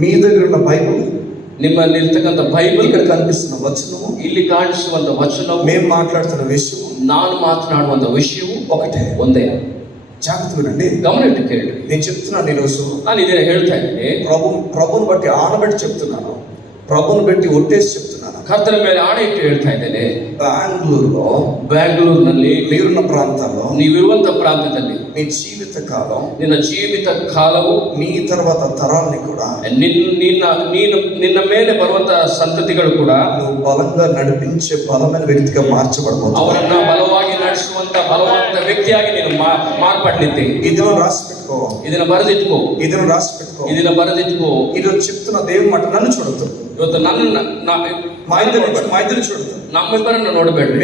మీ దగ్గర ఉన్న బైబిల్, ನಿಮ್ಮಲ್ಲಿ ಇರ್ತಕ್ಕಂಥ ಬೈಬಲ್, ఇక్కడ కనిపిస్తున్న వచనము, ಇಲ್ಲಿ ಕಾಣಿಸುವಂತ ವಚನವು, మేము మాట్లాడుతున్న విషయం ನಾನು ಮಾತನಾಡುವಂತ ವಿಷಯವು ఒకటే. ಒಂದೇ. జాగ్రత్త వినండి, ಗಮನಿಟ್ಟು ಕೇಳಿ. నేను చెప్తున్నాను ఈరోజు ನಾನು ಇದನ್ನ ಹೇಳ್ತಾ ಇದ್ದೀನಿ. ప్రభుని బట్టి ఆనబెట్టి చెప్తున్నాను, ప్రభుని బట్టి ఒట్టేసి చెప్తున్నాను. ಕರ್ತನ ಮೇಲೆ ಆಣೆ ಇಟ್ಟು ಹೇಳ್ತಾ ಇದ್ದೇನೆ. బెంగళూరులో, ಬ್ಯಾಂಗ್ಳೂರಿನಲ್ಲಿ, మీరున్న ప్రాంతాల్లో, ನೀವಿರುವಂತ ಪ್ರಾಂತ್ಯದಲ್ಲಿ నీ జీవిత కాలం, ನಿನ್ನ ಜೀವಿತ ಕಾಲವು, నీ తర్వాత తరాన్ని కూడా ನಿನ್ನ ಮೇಲೆ ಬರುವಂತ ಸಂತತಿಗಳು ಕೂಡ నువ్వు బలంగా నడిపించే బలమైన వ్యక్తిగా మార్చబడబోతున్నావు. ಅವರನ್ನ ಬಲವಾಗಿ ನಡೆಸುವಂತ ಬಲವಂತ ವ್ಯಕ್ತಿಯಾಗಿ ನೀನು ಮಾರ್ಪಡ್ಲಿದ್ದೆ. ಇದನ್ನು ರಾసి పెట్టుకో, ಇದನ್ನ ಬರೆದಿಟ್ಕೋ, ಇದನ್ನು రాసి పెట్టుకో. ಇದನ್ನ ಬರೆದಿಟ್ಕೋ. ఈరోజు చెప్తున్న దేవుని మాట నన్ను చూడొద్దు, ಇವತ್ತು ನನ್ನ మా ఇద్దరిని చూడొద్దు. ನಮ್ಮಿಬ್ಬರನ್ನ ನೋಡಬೇಡ್ರಿ.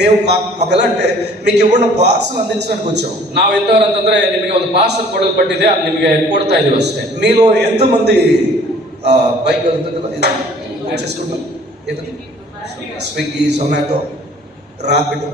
మేము మాకు ఎలా అంటే మీకు ఇవ్వడం పార్సల్ అందించడానికి వచ్చాం. ನಾವು ಎಂತವರಂತಂದ್ರೆ ನಿಮಗೆ ಒಂದು ಪಾರ್ಸಲ್ ಕೊಡಲ್ಪಟ್ಟಿದೆ, ಅದು ನಿಮಗೆ ಕೊಡ್ತಾ ಇದೀವಿ ಅಷ್ಟೇ. మీలో ఎంతమంది బైక్ వెళ్తుంది కదా, ఇది చేసుకుంటాం, స్విగ్గీ, జొమాటో, ర్యాపిడో,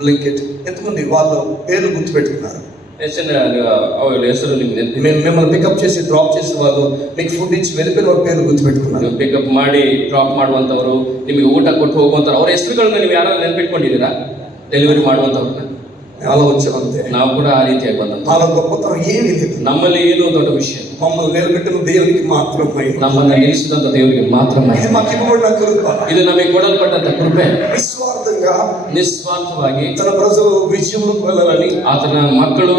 బ్లింకిట్, ఎంతమంది వాళ్ళు పేర్లు గుర్తుపెట్టుకున్నారు? ಹೆಸರು ನಿಮ್ಗೆ మిమ్మల్ని పికప్ చేసి డ్రాప్ చేసిన వాళ్ళు, మీకు ఫుడ్ ఇచ్చి వెళ్ళిపోయిన వాళ్ళ పేర్లు గుర్తుపెట్టుకున్నారు? ನೀವು ಪಿಕಪ್ ಮಾಡಿ ಡ್ರಾಪ್ ಮಾಡುವಂತವರು, ನಿಮಗೆ ಊಟ ಕೊಟ್ಟು ಹೋಗುವಂತವ್ರು, ಅವರ ಹೆಸರುಗಳನ್ನ ನೀವು ಯಾರು ನೆನ್ಪಿಟ್ಕೊಂಡಿದ್ದೀರಾ? ಡೆಲಿವರಿ ಮಾಡುವಂತವ್ರನ್ನ అలా వచ్చామంతే. ನಾವು ಕೂಡ ಆ ರೀತಿಯಾಗಿ ಬಂದಂತ. వాళ్ళ గొప్పతనం ఏమీ లేదు, ನಮ್ಮಲ್ಲಿ ಏನು ದೊಡ್ಡ ವಿಷಯ, మమ్మల్ని నిలబెట్టిన దేవునికి మాత్రమే, ನಮ್ಮನ್ನ ನಿಲ್ಲಿಸಿದಂತ ದೇವರಿಗೆ ಮಾತ್ರ ಮಹಿಮೆ. ఇది మాకు ఇవ్వబడిన కృప. ಇದು ನಮಗೆ ಕೊಡಲ್ಪಟ್ಟಂತ ಕೃಪೆ. నిస్వార్థంగా ನಿಸ್ವಾರ್ಥವಾಗಿ తన ప్రజలు విజయంలోకి వెళ్ళాలని, ಆತನ ಮಕ್ಕಳು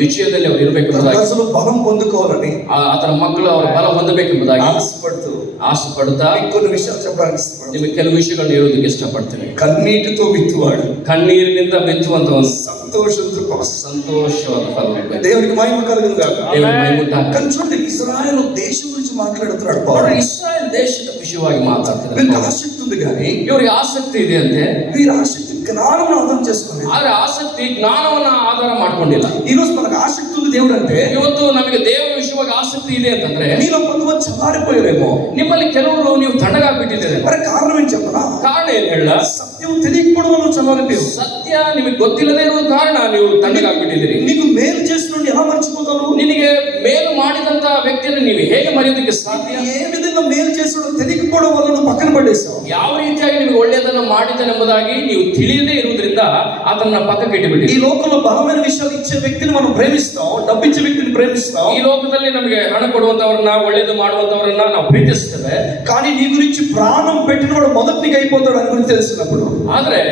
ವಿಜಯದಲ್ಲಿ ಅವರು తన ಇರಬೇಕೆಂಬುದಾಗಿ, ప్రజలు బలం పొందుకోవాలని ಆತನ ಮಕ್ಕಳು ಅವರ ಬಲ ಹೊಂದಬೇಕೆಂಬುದಾಗಿ ఆశపడుతూ ಆಸೆ ಪಡುತ್ತಾ మీకు కొన్ని విషయాలు చెప్పడానికి ఇష్టపడుతున్నాను. ನಿಮಗೆ ಕೆಲವು ವಿಷಯಗಳನ್ನ ಹೇಳೋದಕ್ಕೆ ಇಷ್ಟಪಡ್ತೇನೆ. కన్నీటితో విత్తువాడు ಕಣ್ಣೀರಿನಿಂದ ಮೆಚ್ಚುವಂತ ಒಂದು సంతోషంతో కోస్తాడు. ಸಂತೋಷವಾದ ಫಲ. దేవునికి మహిమ కలుగును గాక. ದೇವರ ಮಹಿಮೆ ಉಂಟಾಗಲಿ. కానీ చూడండి, ఇజ్రాయెల్ దేశం గురించి మాట్లాడుతున్నాడు ನೋಡ್ರಿ, పౌలు. ಇಸ್ರಾಯೇಲ್ ದೇಶದ ವಿಷಯವಾಗಿ ಮಾತಾಡ್ತಾರೆ. వీరికి ఆసక్తి ఉంది కానీ ಇವರಿಗೆ ಆಸಕ್ತಿ ಇದೆ ಅಂತೆ, వీరి ఆసక్తి జ్ఞానం అర్థం చేసుకుని, ಆದ್ರೆ ಆಸಕ್ತಿ ಜ್ಞಾನವನ್ನ ಆಧಾರ ಮಾಡ್ಕೊಂಡಿಲ್ಲ. ఈ రోజు మనకు ఆసక్తి ఉంది దేవుడు అంటే, ಇವತ್ತು ನಮಗೆ ದೇವರ ವಿಷಯವಾಗಿ ಆಸಕ್ತಿ ಇದೆ ಅಂತಂದ್ರೆ మీలో కొంతమంది చల్లారిపోయారేమో. ನಿಮ್ಮಲ್ಲಿ ಕೆಲವರು ನೀವು ತಣ್ಣಗಾಗ್ಬಿಟ್ಟಿದ್ದೀರಿ. మరి కారణం ఏం చెప్పనా? ಕಾರಣ ಏನ್ ಹೇಳ? సత్యం తెలియకపోవడం వల్ల చల్లారిపోయావు. ಸತ್ಯ ನಿಮಗೆ ಗೊತ್ತಿಲ್ಲದೆ ಇರುವ ಕಾರಣ ನೀವು ತಣ್ಣಗಾಗ್ಬಿಟ್ಟಿದ್ದೀರಿ. నీకు మేలు చేసిన ఎలా మర్చిపోతావు? ನಿನಗೆ ಮೇಲು ಮಾಡಿದಂತ ವ್ಯಕ್ತಿಯನ್ನು ನೀವು ಹೇಗೆ ಮರೆಯೋದಕ್ಕೆ ಸಾಧ್ಯ? ఏ విధంగా మేలు చేసాడో తెలియకపోవడం వల్ల నువ్వు పక్కన పడేసావు. ಯಾವ ರೀತಿಯಾಗಿ ನಿಮಗೆ ಒಳ್ಳೆಯದನ್ನು ಮಾಡಿದನೆಂಬುದಾಗಿ ನೀವು ತಿಳಿಯದೇ ಇರುವುದರಿಂದ ಆತನ ಪಕ್ಕಕ್ಕೆ ఈ ಇಟ್ಟುಬಿಟ್ಟಿರಿ. లోకంలో బలమైన విషయాలు ఇచ్చే వ్యక్తిని మనం ప్రేమిస్తాం, డబ్బిచ్చే వ్యక్తిని ప్రేమిస్తాం. ಈ ಲೋಕದಲ್ಲಿ ನಮಗೆ ಹಣ ಕೊಡುವಂತವರನ್ನ, ಒಳ್ಳೆಯದು ಮಾಡುವಂತವರನ್ನ ನಾವು ಪ್ರೀತಿಸ್ತೇವೆ. కానీ నీ గురించి ప్రాణం పెట్టినవాడు మొదటి నీకు అయిపోతాడు అని గురించి తెలిసినప్పుడు, ಆದ್ರೆ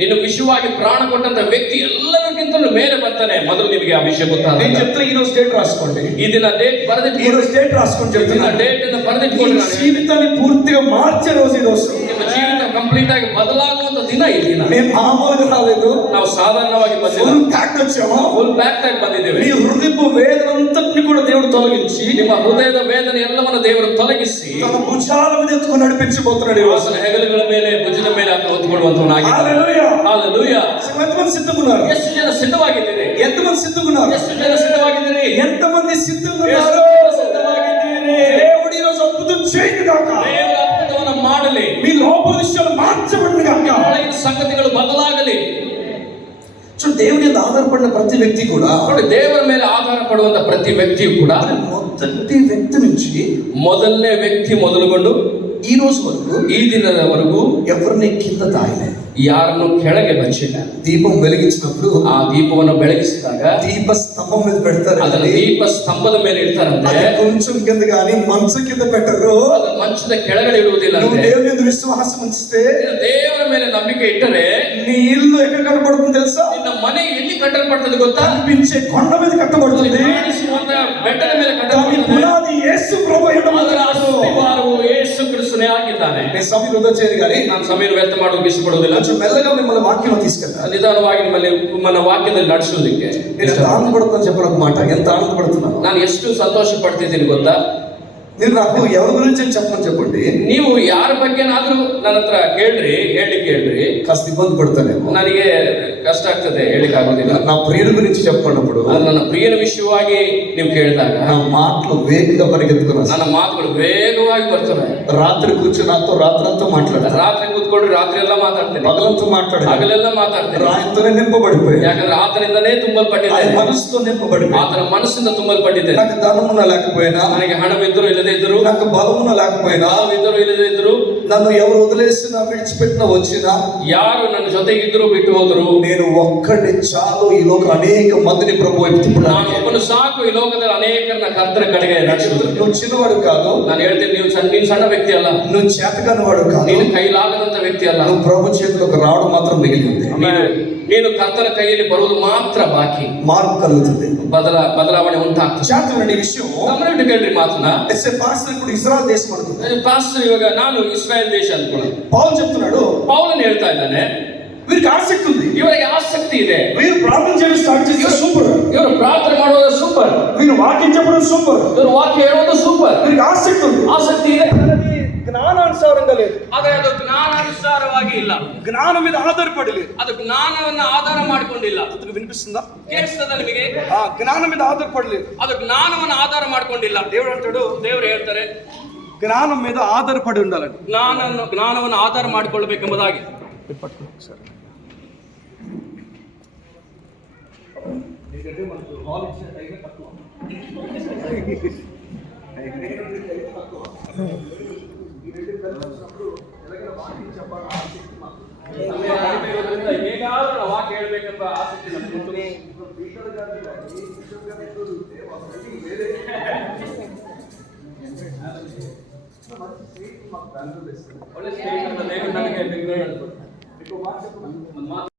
ನಿನ್ನ ವಿಷಯವಾಗಿ ಪ್ರಾಣ ಕೊಟ್ಟಂತ ವ್ಯಕ್ತಿ ಎಲ್ಲರಿಗಿಂತಲೂ ಮೇಲೆ ಬರ್ತಾನೆ ಮೊದಲು ನಿಮಗೆ ಆ ವಿಷಯ నేను ಗೊತ್ತಾಗ. చెప్తే ఈ రోజు డేట్ రాసుకోండి, ಈ ದಿನ ಡೇಟ್ ఈ ಬರೆದಿಟ್ಕೊಂಡು, రోజు డేట్ రాసుకొని చెప్తున్నా, ಡೇಟ್ ಅನ್ನು నీ ಬರೆದಿಟ್ಕೊಂಡು ನಾನು జీవితాన్ని పూర్తిగా మార్చే రోజు ఈ రోజు. ನಿಮ್ಮ ಜೀವಿತ ಕಂಪ್ಲೀಟ್ ಆಗಿ ಬದಲಾಗುವಂತ ದಿನ ಈ ದಿನ. మేము మామూలుగా రాలేదు, ನಾವು సాధారణವಾಗಿ ಬಂದಿಲ್ಲ, ఫుల్ ప్యాక్ వచ్చాము. ಫುಲ್ ಬ್ಯಾಕ್ ಟ್ಯಾಗ್ ಬಂದಿದ್ದೇವೆ. మీ హృదయపు వేదన అంతటిని కూడా దేవుడు తొలగించి ನಿಮ್ಮ ಹೃದಯದ ವೇದನೆ ಎಲ್ಲವನ್ನ ದೇವರು ತೊಲಗಿಸಿ తన భుజాల మీద ఎత్తుకొని నడిపించబోతున్నాడు ఈ రోజు. ಆತನ ಹೆಗಲುಗಳ ಮೇಲೆ, ಭುಜದ ಮೇಲೆ ಆತನ ಹೊತ್ತುಕೊಳ್ಳುವಂತವನಾಗಿದ್ದಾನೆ. హల్లెలూయా. ಹಲ್ಲೆಲೂಯಾ. ఎంతమంది సిద్ధుకున్నారు? ಎಷ್ಟು ಜನ ಸಿದ್ಧವಾಗಿದ್ದೀರಿ? ఎంతమంది సిద్ధుకున్నారు? ಎಷ್ಟು ಜನ ಸಿದ್ಧವಾಗಿದ್ದೀರಿ? ఎంతమంది సిద్ధుకున్నారు? ಎಷ್ಟು ಜನ ಸಿದ್ಧವಾಗಿದ್ದೀರಿ? దేవుడు ఈ రోజు అద్భుతం చేయను గాక. ದೇವರ ಅದ್ಭುತವನ್ನು ಮಾಡಲಿ. మీ లోపల విషయాలు మార్చబడిన గాక. ಒಳಗಿನ ಸಂಗತಿಗಳು ಬದಲಾಗಲಿ. చూడండి, దేవుని మీద ఆధారపడిన ప్రతి వ్యక్తి కూడా, ನೋಡಿ, ದೇವರ ಮೇಲೆ ಆಧಾರ ಪಡುವಂತ ಪ್ರತಿ ವ್ಯಕ್ತಿಯು ಕೂಡ మొదటి వ్యక్తి నుంచి ಮೊದಲನೇ ವ್ಯಕ್ತಿ ಮೊದಲುಗೊಂಡು ఈ రోజు వరకు ఈ ದಿನದವರೆಗೂ ఎవరిని కింద తాయలే. ಯಾರನ್ನು ಕೆಳಗೆ ಬಚ್ಚಿಲ್ಲ. దీపం వెలిగించినప్పుడు ಆ ದೀಪವನ್ನು ಬೆಳಗಿಸಿದಾಗ దీప స్తంభం మీద పెడతారు. ಅದನ್ನು ದೀಪ ಸ್ತಂಭದ ಮೇಲೆ ಇಡ್ತಾರಂತೆ. అది కొంచెం కింద కానీ మంచం కింద పెట్టరు. ಅದು ಮಂಚದ ಕೆಳಗಡೆ ಇಡುವುದಿಲ್ಲ. నువ్వు దేవుని మీద విశ్వాసం ఉంచితే, ದೇವರ ಮೇಲೆ ನಂಬಿಕೆ ಇಟ್ಟರೆ నీ ఇల్లు ఎక్కడ కట్టబడుతుంది తెలుసా? ನಿನ್ನ ಮನೆ ಎಲ್ಲಿ ಕಟ್ಟಲ್ಪಡ್ತದೆ ಗೊತ್ತಾ? కనిపించే కొండ మీద కట్టబడుతుంది. ಕಾಣಿಸುವಂತ ಬೆಟ್ಟದ ಮೇಲೆ దాని ಕಟ್ಟಲ್ಪಡುತ್ತದೆ. పునాది యేసు ప్రభు ಅದರ ಎಂಬುದು. ಅಸ್ತಿವಾರವು ಯೇಸು ಕ್ರಿಸ್ತನೇ ಆಗಿದ್ದಾನೆ. నేను సమయం వృధా చేయను కానీ ನಾನು ಸಮಯ ವ್ಯರ್ಥ ಮಾಡೋದಕ್ಕೆ ಇಷ್ಟಪಡುವುದಿಲ್ಲ. కొంచెం మెల్లగా మిమ్మల్ని వాక్యంలో తీసుకెళ్తాను. ನಿಧಾನವಾಗಿ ನಿಮ್ಮನ್ನ ವಾಕ್ಯದಲ್ಲಿ ನಡೆಸುವುದಕ್ಕೆ నేను ఎంత ఆనందపడుతున్నాను చెప్పడం మాట, ఎంత ఆనందపడుతున్నాను. ನಾನು ಎಷ್ಟು ಸಂತೋಷ ಪಡ್ತಿದ್ದೀನಿ ಗೊತ್ತಾ? మీరు నాకు ఎవరి గురించి అని చెప్పమని చెప్పండి. ನೀವು ಯಾರ ಬಗ್ಗೆನಾದ್ರೂ ನನ್ನ ಹತ್ರ ಹೇಳಲಿಕ್ಕೆ ಹೇಳ್ರಿ. కాస్త ఇబ్బంది పడతానేమో, ನನಗೆ ಕಷ್ಟ ಆಗ್ತದೆ, ಹೇಳಿಕ್ಕೆ ಆಗೋದಿಲ್ಲ. నా ప్రియుల గురించి చెప్పినప్పుడు ಅದು ನನ್ನ ಪ್ರಿಯನ ವಿಷಯವಾಗಿ ನೀವು ಕೇಳಿದಾಗ నా మాటలు వేగంగా పరిగెత్తుకున్నాను. ನನ್ನ ಮಾತುಗಳು ವೇಗವಾಗಿ ಬರ್ತವೆ. రాత్రి కూర్చొని నాతో రాత్రంతా మాట్లాడారు. ರಾತ್ರಿ ಕೂತ್ಕೊಂಡ್ರೆ ರಾತ್ರಿ ಎಲ್ಲ ಮಾತಾಡ್ತೇನೆ, పగలంతా మాట్లాడారు. ಹಗಲೆಲ್ಲ ಮಾತಾಡ್ತೇನೆ. ఆయనతోనే నింపబడిపోయాయి. ಯಾಕಂದ್ರೆ ಆತನಿಂದನೇ ఆయన ತುಂಬಲ್ಪಟ್ಟಿದ್ದೇನೆ, మనసుతో నింపబడిపోయాయి. ಆತನ ಮನಸ್ಸಿಂದ ತುಂಬಲ್ಪಟ್ಟಿದ್ದೇನೆ. నాకు ధనమున లేకపోయినా, ನನಗೆ ಹಣವಿದ್ದರೂ ಇಲ್ಲದೆ ಇದ್ದರೂ, నాకు బలమున లేకపోయినా, ಇದ್ದರೂ ಇಲ್ಲದೆ ಇದ್ದರೂ, నన్ను ఎవరు వదిలేసినా విడిచిపెట్టిన వచ్చినా, ಯಾರು ನನ್ನ ಜೊತೆಗಿದ್ರು ಬಿಟ್ಟು ಹೋದ್ರು, నేను ఒక్కడిని చాలు ఈ లోక అనేక మందిని ప్రభు వైపు ನಾನು తిప్పడానికి. ಒಬ್ಬನು ಸಾಕು ಈ ಲೋಕದಲ್ಲಿ ಅನೇಕರನ್ನ ಕರ್ತನ ಕಡೆಗೆ ನಡೆಸುವುದು. నువ్వు చిన్నవాడు కాదు, ನಾನು ಹೇಳ್ತೀನಿ, ನೀನು ಸಣ್ಣ ವ್ಯಕ್ತಿ ಅಲ್ಲ, నువ్వు చేతకాని వాడు కాదు, ನೀನು ಕೈಲಾಗದಂತ ವ್ಯಕ್ತಿ ಅಲ್ಲ. నువ్వు ప్రభు చేతిలోకి రావడం మాత్రం మిగిలి ఉంది. ನೀನು ಕರ್ತನ ಕೈಯಲ್ಲಿ ಬರುವುದು ಮಾತ್ರ ಬಾಕಿ. మార్పు కలుగుతుంది, ಬದಲಾವಣೆ ಉಂಟಾಗ್ತದೆ. చేతనండి ఈ విషయం. ಗಮನ ಇಟ್ಟು ಕೇಳ್ರಿ ಮಾತನ್ನ. ఎస్ఏ పాస్టర్ ఇప్పుడు ఇజ్రాయెల్ దేశం అనుకుంది. ಪಾಸ್ಟರ್ ಇವಾಗ ನಾನು ಇಸ್ರಾಯೇಲ್ ದೇಶ ಅನ್ಕೊಳ್ಳಿ. పౌలు చెప్తున్నాడు, ಪೌಲನ್ ಹೇಳ್ತಾ ಇದ್ದಾನೆ, వీరికి ఆసక్తి ఉంది, ಇವರಿಗೆ ಆಸಕ್ತಿ ಇದೆ, వీరు ప్రార్థన చేయడం స్టార్ట్ చేస్తే సూపర్, ಇವರು ಪ್ರಾರ್ಥನೆ ಮಾಡೋದು ಸೂಪರ್, వీరు వాక్యం చెప్పడం సూపర్, ಇವರು ವಾಕ್ಯ ಹೇಳೋದು ಸೂಪರ್, వీరికి ఆసక్తి ఉంది. ಆಸಕ್ತಿ ಇದೆ. జ్ఞానానుసారంగా లేదు, ಆದರೆ ಅದು ಜ್ಞಾನಾನುಸಾರವಾಗಿ ಇಲ್ಲ, జ్ఞానం మీద ఆధారపడి లేదు. ಅದು ಜ್ಞಾನವನ್ನ ಆಧಾರ ಮಾಡಿಕೊಂಡಿಲ್ಲ. ಅದಕ್ಕೆ ವಿನಿపిస్తుందా? ಕೇಳಿಸ್ತದ ನಿಮಗೆ? ఆ జ్ఞానం మీద ఆధారపడి లేదు. ಅದು ಜ್ಞಾನವನ್ನ ಆಧಾರ ಮಾಡಿಕೊಂಡಿಲ್ಲ. దేవుడు అంటాడు, ದೇವರು ಹೇಳ್ತಾರೆ, జ్ఞానం మీద ఆధారపడి ఉండాలని. ಜ್ಞಾನವನ್ನು ಆಧಾರ ಮಾಡಿಕೊಳ್ಳಬೇಕೆಂಬುದಾಗಿ. ಹೇಗಾದ್ರೂ ವಾಕ್ಯ ಹೇಳ್ಬೇಕೆಂಬ ಆಸಕ್ತಿ ನಮಗುಂಟು. ಒಳ್ಳೆ ಸ್ನೇಹಿತರನ್ನ ನನಗೆ ಬೆಂಗಳೂರು